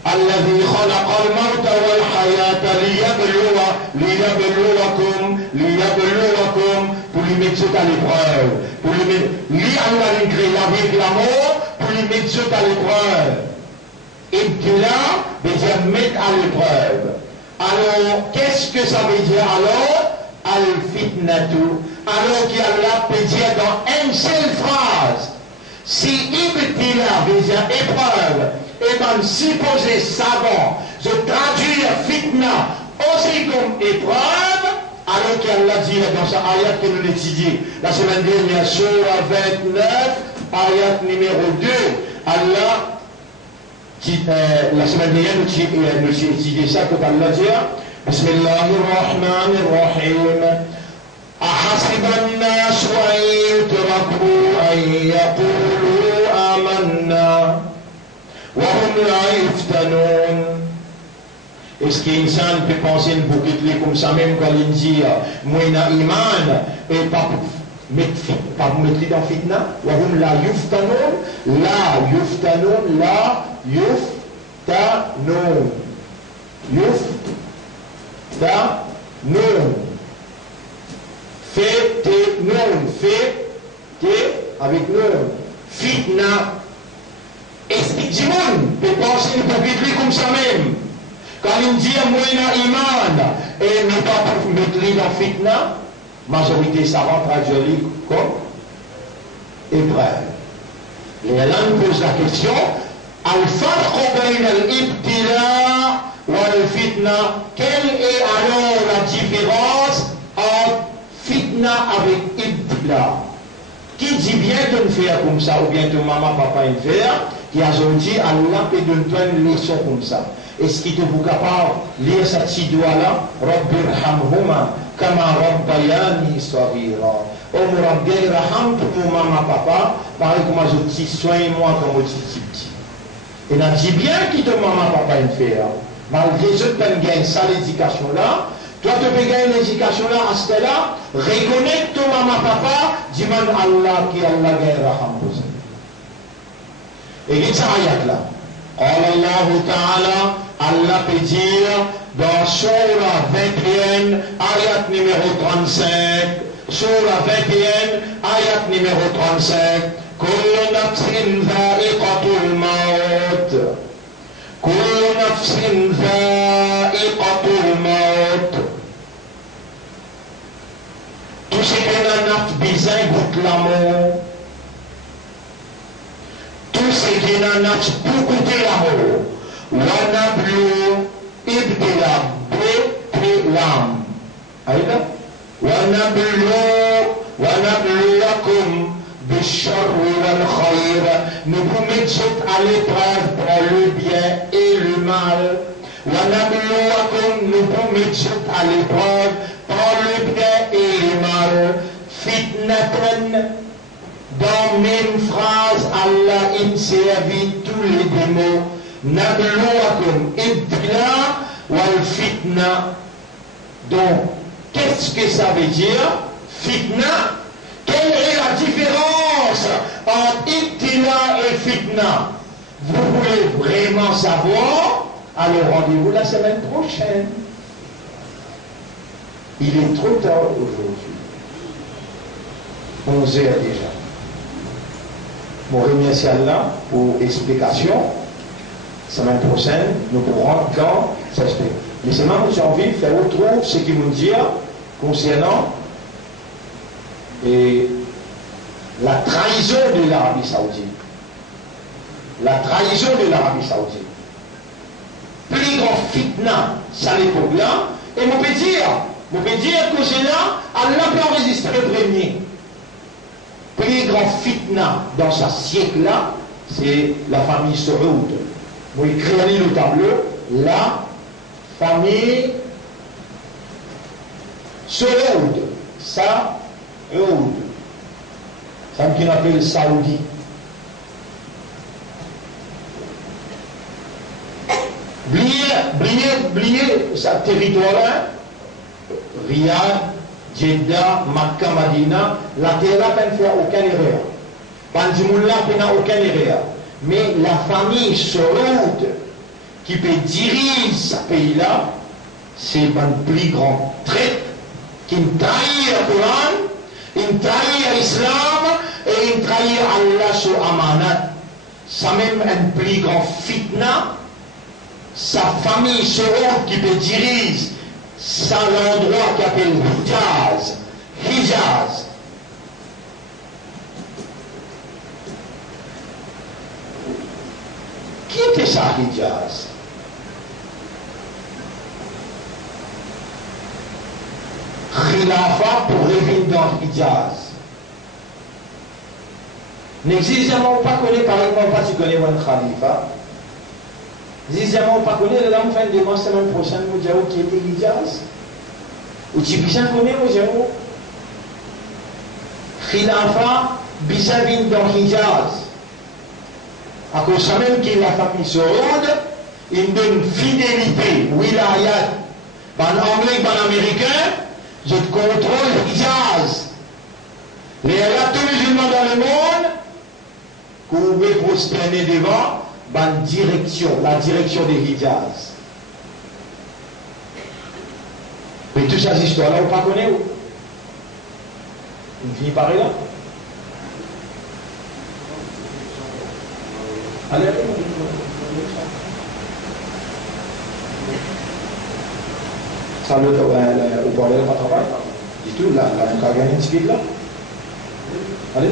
Alladhi khalaqa al-mawta wal hayata liyabluwakum, pour lui mettre à l'épreuve. Pour lui mettre, Allah crée la vie et la mort, pour lui mettre à l'épreuve. Ibtila veut dire mettre à l'épreuve. Alors, qu'est-ce que ça veut dire alors? Al-fitnatu. Alors qu'Allah peut dire dans une seule phrase, si ibtila veut dire épreuve, et bien supposé savant, je traduis fitna aussi comme épreuve, alors qu'Allah dit dans sa ayat que nous l'étudions la semaine dernière, surah 29, ayat numéro 2, Allah dit, la semaine dernière nous étudions ça, quand Allah dit, Bismillahirrahmanirrahim. أحسب الناس أن يتركوا أن يقولوا آمنا وهم لا يفتنون. Est-ce qu'un insan peut penser pour quitter comme ça même quand il dit moi na iman et pas mettre dans fitna وهم لا يفتنون لا يفتنون avec non. Fitna. Est-ce que du monde peut penser pour quitter comme ça même? Quand il dit moi na iman et ne pas mettre dans fitna, majorité savante traduit comme épreuve. Les langues posent la question al-farqu bayna al-ibtila wal-fitna. Quelle est alors la différence entre fitna avec ibtila? Qui dit bien de le faire comme ça, ou bien de maman, papa, le faire, qui a dit Allah peut donner une leçon comme ça. Est-ce qu'il est capable de lire cette petite doigt-là? Rabbirhamhuma kama rabbayani saghira. Oh mon Rabbi, raham pour mon maman, papa, pareil comme je dis, soigne-moi comme je dis petit. Et on dit bien qu'il te maman, papa, le faire. Malgré ce que tu gagnes ça, l'éducation-là, toi, tu peux gagner l'éducation-là, à ce là, reconnais ton maman, papa, dis-moi Allah qui Allah gagne raham pour ça. Et il y a ça ayat-là. Allah Ta'ala, Allah peut dire dans Surah 21, ayat numéro 35, Surah 21, ayat numéro 35, Kullu nafsin dha'iqatul maut. Kullu nafsin dha'iqatul maut. Tout ce que la nafs bizarre goûte l'amour. Tout ce qui est dans notre pour goûter l'amour. Wanablu ibtila b'lam. Aïda. Wanabluwakum b'sharri wal khayr. Nous vous mettons à l'épreuve pour le bien et le mal. Wanabluwakum, nous vous mettons à l'épreuve pour le bien et le mal. Fitnatan. Dans même phrase, Allah servi tous les démons. Nabluwakum ibtila wal fitna. Donc, qu'est-ce que ça veut dire? Fitna. Quelle est la différence entre ibtila et fitna? Vous voulez vraiment savoir? Alors rendez-vous la semaine prochaine. Il est trop tard aujourd'hui. 11 heures déjà. Bon, remercie Allah pour l'explication. Semaine prochaine, nous pourrons quand ça se fait. Mais c'est même j'ai envie de faire retrouver ce qu'ils m'ont dit concernant et la trahison de l'Arabie Saoudite. La trahison de l'Arabie Saoudite. Plus plus grand fitna, ça l'époque-là, et on peut dire que c'est là, Allah peut enregistrer le premier. Plus grand fitna dans ce siècle-là, c'est la famille Saoud. Vous écrivez le tableau, la famille Saoud. Saoud. Ça qu'on appelle Saoudi. Oubliez ce territoire-là, Riyad, Jeddah, Makkah, Madina, la terre là ne fait aucune erreur. Bandimoula n'a aucune erreur. Mais la famille Saoud qui peut diriger ce pays-là, c'est un plus grand trait qui trahit le Coran, qui trahit l'Islam et qui trahit Allah sur Amanat. Ça même un plus grand fitna. Sa famille Saoud qui peut diriger ça l'endroit qui appelle Hijaz. Qui était ça, Hijaz? Khilafa pour revenir dans Hijaz. N'existe pas connaître, par exemple, pas si connaît un Khalifa. N'existe pas connaître, là, on fait une demande semaine prochaine, nous disons qui était Hijaz. Ou tu peux connaître, nous disons Khilafa, Bizavin dans Hijaz. À cause ça même qu'il a la famille Saoud, il donne fidélité, wilayat. En anglais, en américain, je contrôle Hijaz. Les là, tous les musulmans dans le monde, que vous pouvez prosterner devant, la direction des Hijaz. Mais toutes ces histoires-là, vous ne connaissez pas. Vous finissez par là. Allez, ça le au bordel de travail. Du tout, là, on a gagné une speed là. Allez.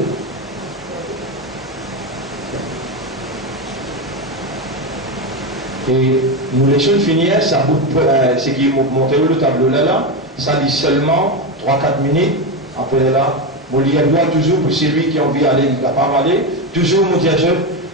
Et nous laissons finir, c'est qui monté le tableau là, ça dit seulement 3-4 minutes. Après là, on lui doit toujours pour celui qui a envie d'aller, il ne va pas aller. Toujours, mon dire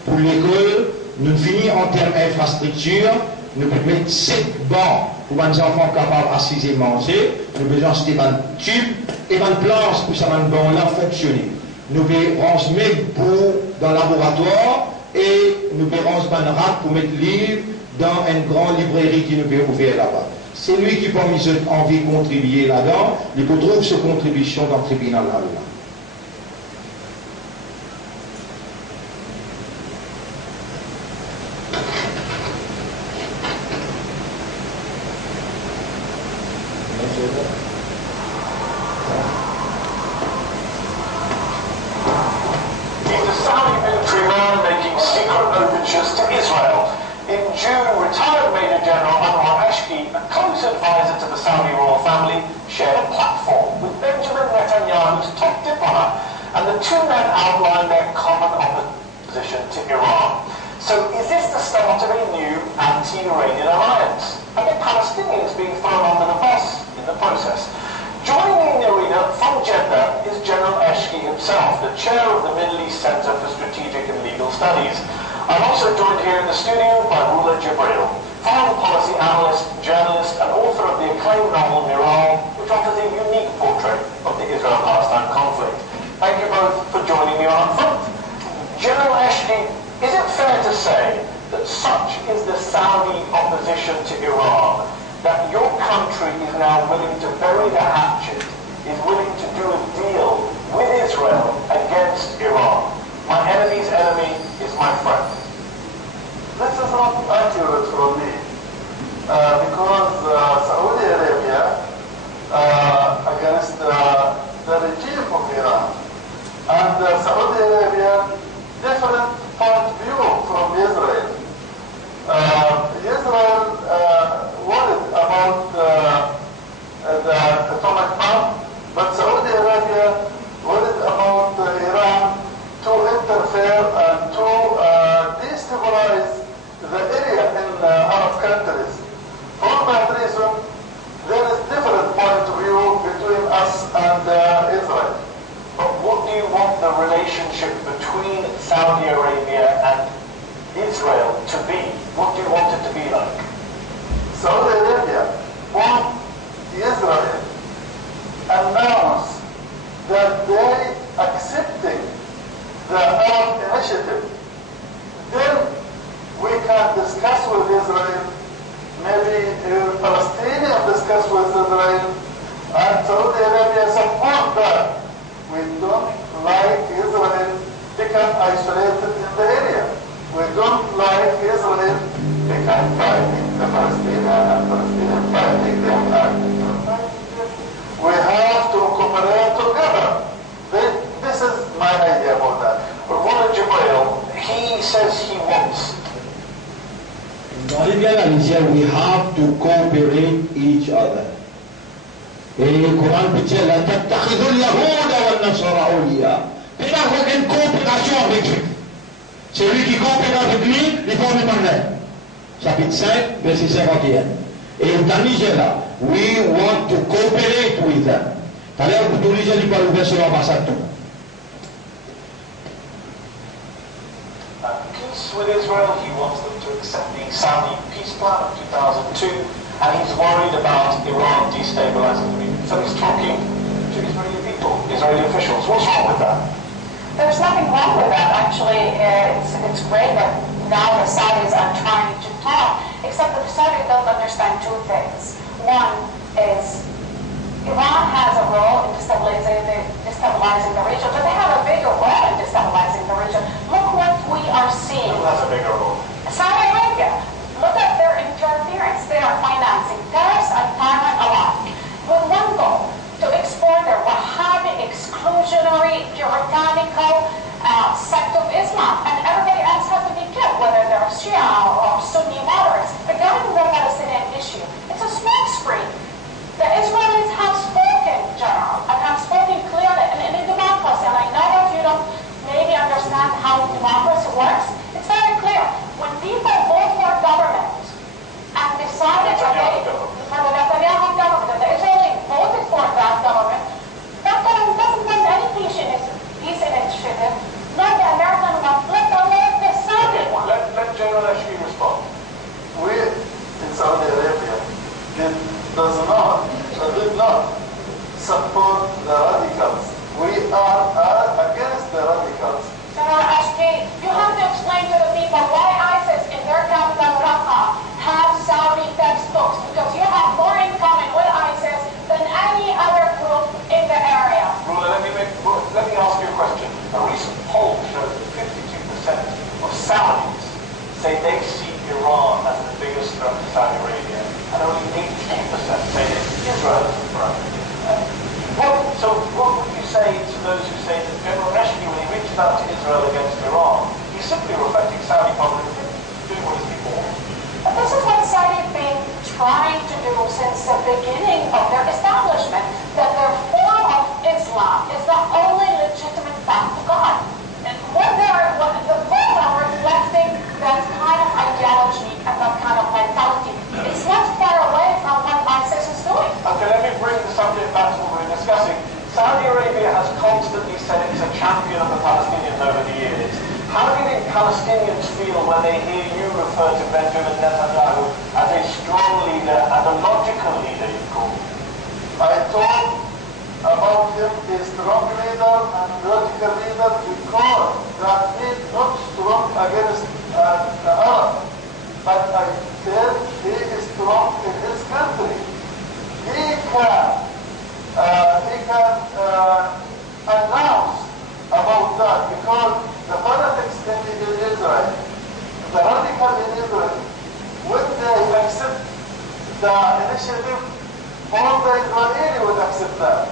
pour l'école, nous finissons en termes d'infrastructure, nous pouvons mettre 7 bancs pour les enfants capables d'assis et manger, nous avons besoin de un tube et une planche pour ça banc-là fonctionner. Nous pouvons mettre pour dans le laboratoire et nous pouvons mettre un rat pour mettre livre dans une grande librairie qui nous peut ouvrir là-bas. C'est lui qui peut envie de contribuer là-dedans, il peut trouver sa contribution dans le tribunal là-dedans. destabilize the area in Arab countries. us and Israel. But what do you want the relationship between Saudi Arabia and Israel to be? What do you want it to be like? Saudi Arabia want Israel announce that they accepting the Arab initiative. Then we can discuss with Israel, maybe Palestinians discuss with Israel, and Saudi Arabia support that. We don't like Israel become isolated in the area. We don't like Israel become fighting the Palestinians and Palestinians fighting them. We have to cooperate together. This is my idea about that. Ronald Jibril, he says he wants. Dans les bien we have to cooperate each other. Et le Coran peut dire la tattakhidul yahuda wal nasara awliya. Il n'y a aucune coopération avec lui. Celui qui coopère avec lui, il faut le parler. Chapitre 5, verset 51. Et dans Niger, we want to cooperate with them. Tout à l'heure, vous lisez le verset sur l'ambassade. Peace with Israel, he wants them to accept the Saudi peace plan of 2002, and he's worried about Iran destabilizing the region. So he's talking to Israeli people, Israeli officials. What's wrong with that? There's nothing wrong with that, actually. It's great that now the Saudis are trying to talk, except that the Saudis don't understand two things. One is Iran has a role in destabilizing the region, but they have a bigger role in destabilizing the region. Look what we are seeing. Who has a bigger role? Saudi Arabia. Look at their interference. They are financing terrorists and Thailand alike with one goal: to export their Wahhabi, exclusionary, puritanical sect of Islam, and everybody else has to be killed, whether they're Shia or Sunni moderates. Regarding the Palestinian issue, it's a smokescreen. The Israelis have spoken, General, and have spoken clearly, and in a democracy, and I know that you don't maybe understand how democracy works. It's very clear. When people vote for government and decided for the Netanyahu government, the Israelis voted for that government doesn't want any peace initiative, not the American one, let alone the Saudi one. Let General Ashby respond. We in Saudi Arabia did not support the radicals. We are against the radicals. General Ashby, you have to explain to the people why ISIS in their capital Raqqa have Saudi textbooks, because you have more in common with ISIS than any other group in the area. Rula, let me ask you a question. A recent poll showed that 52% of Saudis say they see Iran as the biggest threat to Saudi Arabia, and only 18% say it's Israel as the threat. So what would you say to those who say that General Ashby, when he reaches out to Israel against Iran, he's simply reflecting Saudi public opinion, doing what his people want? But this is what Saudi have been trying to do since the beginning of their establishment, that their form of Islam is the only legitimate path to God. And the Muslims are reflecting that kind of ideology and that kind of mentality. It's not far away from what ISIS is doing. Okay, let me bring the subject back to what we were discussing. Saudi Arabia has constantly said it's a champion of the Palestinians over the years. How do you think Palestinians feel when they hear you refer to Benjamin Netanyahu as a strong leader and a logical leader, you call him? I talk about him a strong leader and logical leader because that means not strong against the Arab, but I said he is strong in his country. He can announce about that because the fanatics in Israel, the radical in Israel, when they accept the initiative, all the Israeli would accept that.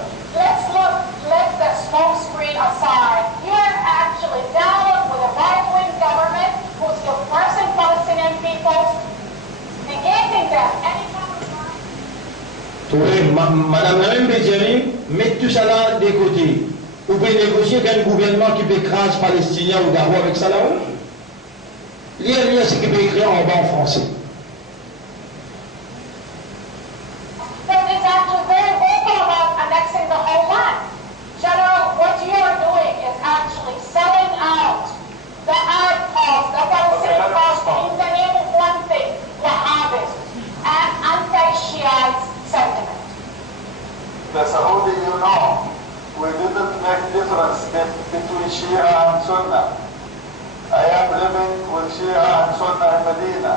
Let the smoke screen aside. You are actually down with a right-wing government who's suppressing Palestinian people, negating them anytime. Madame la même Bédiani, mettez tout ça là de côté. Vous pouvez négocier avec un gouvernement qui peut écraser les Palestiniens ou d'avoir avec ça là-haut. Lire ce qu'il peut écrire en bas en français. That is actually very vocal about annexing the difference between Shia and Sunnah. I am living with Shia and Sunnah in Medina.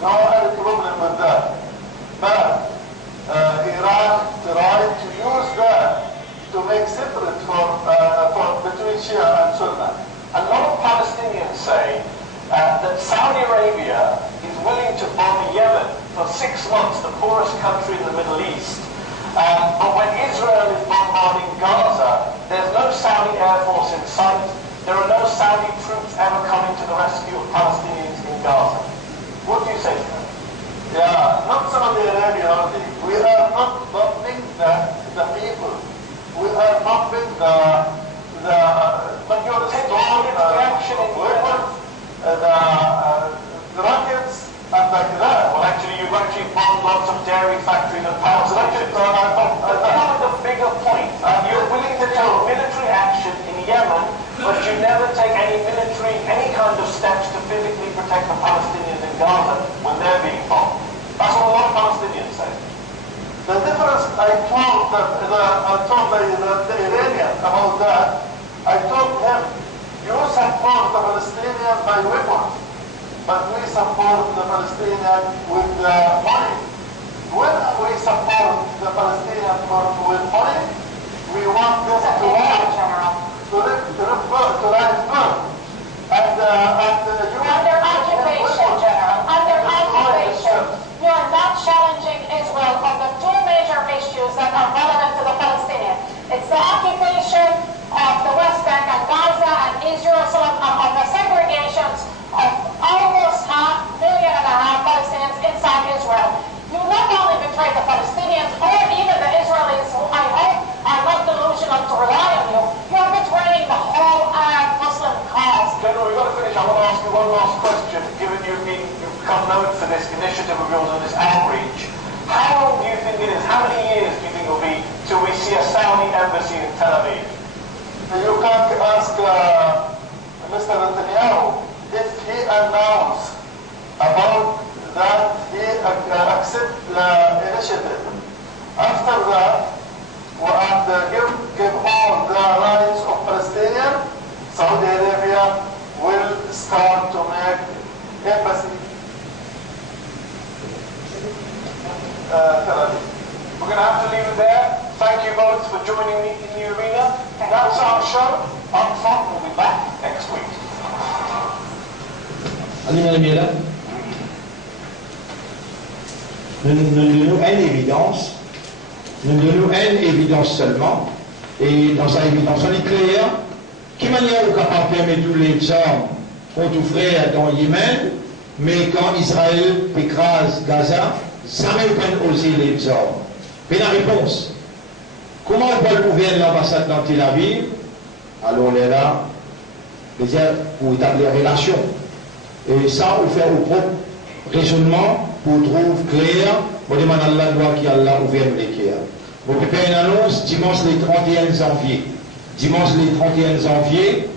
No any problem with that. But Iran tried to use that to make separate for between Shia and Sunnah. A lot of Palestinians say that Saudi Arabia is willing to bomb Yemen for 6 months, the poorest country in the Middle East. But when Israel is bombarding Gaza, there's no Saudi Air Force in sight. There are no Saudi troops ever coming to the rescue of Palestinians in Gaza. What do you say to them? Yeah, not Saudi Arabia only. We are not bombing the people. We are bombing the majority weapons, the rockets, and like that. Well, actually, you've actually bombed lots of dairy factories and power stations. The bigger point, you're willing to take military action in Yemen, but you never take any kind of steps to physically protect the Palestinians in Gaza when they're being bombed. That's what a lot of Palestinians say. The difference I told the Iranian about that, I told him, you support the Palestinians by weapons, but we support the Palestinians with money. When we support the Palestinians with money, we want them to rise first. And you under occupation, General, under occupation, you are not challenging Israel on the two major issues that are relevant to the Palestinians. It's the occupation of the West Bank and Gaza and East Jerusalem, and the segregations of almost 5.5 million Palestinians inside Israel. You not only betrayed the Palestinians or even the Israelis, who I hope are not delusional to rely on you, you're betraying the whole Arab Muslim cause. General, we've got to finish. I want to ask you one last question. Given you've become known for this initiative of yours and this outreach, how long do you think it is? How many years do you think it will be till we see a Saudi embassy in Tel Aviv? You can't ask Mr. Netanyahu if he announced about that he accept the initiative. After that, and give all the rights of Palestinians, Saudi Arabia will start to make embassy. Tel Aviv. We're going to have to leave it there. Thank you both for joining me in the arena. That's our show. Up front, we'll be back next week. Nous donnons une évidence seulement, et dans sa évidence on est clair, qui manière au capable de permettre tous les hommes qu'on tout frère dans Yémen, mais quand Israël écrase Gaza, jamais pas oser les hommes. Mais la réponse, comment on peut ouvrir l'ambassade dans Tel Aviv? Alors on est là, pour établir des relations. Et ça, on fait au propre raisonnement pour trouver clair, on demande à Allah qui Allah ouvert les cœurs. On peut faire une annonce dimanche le 31 janvier. Dimanche le 31 janvier,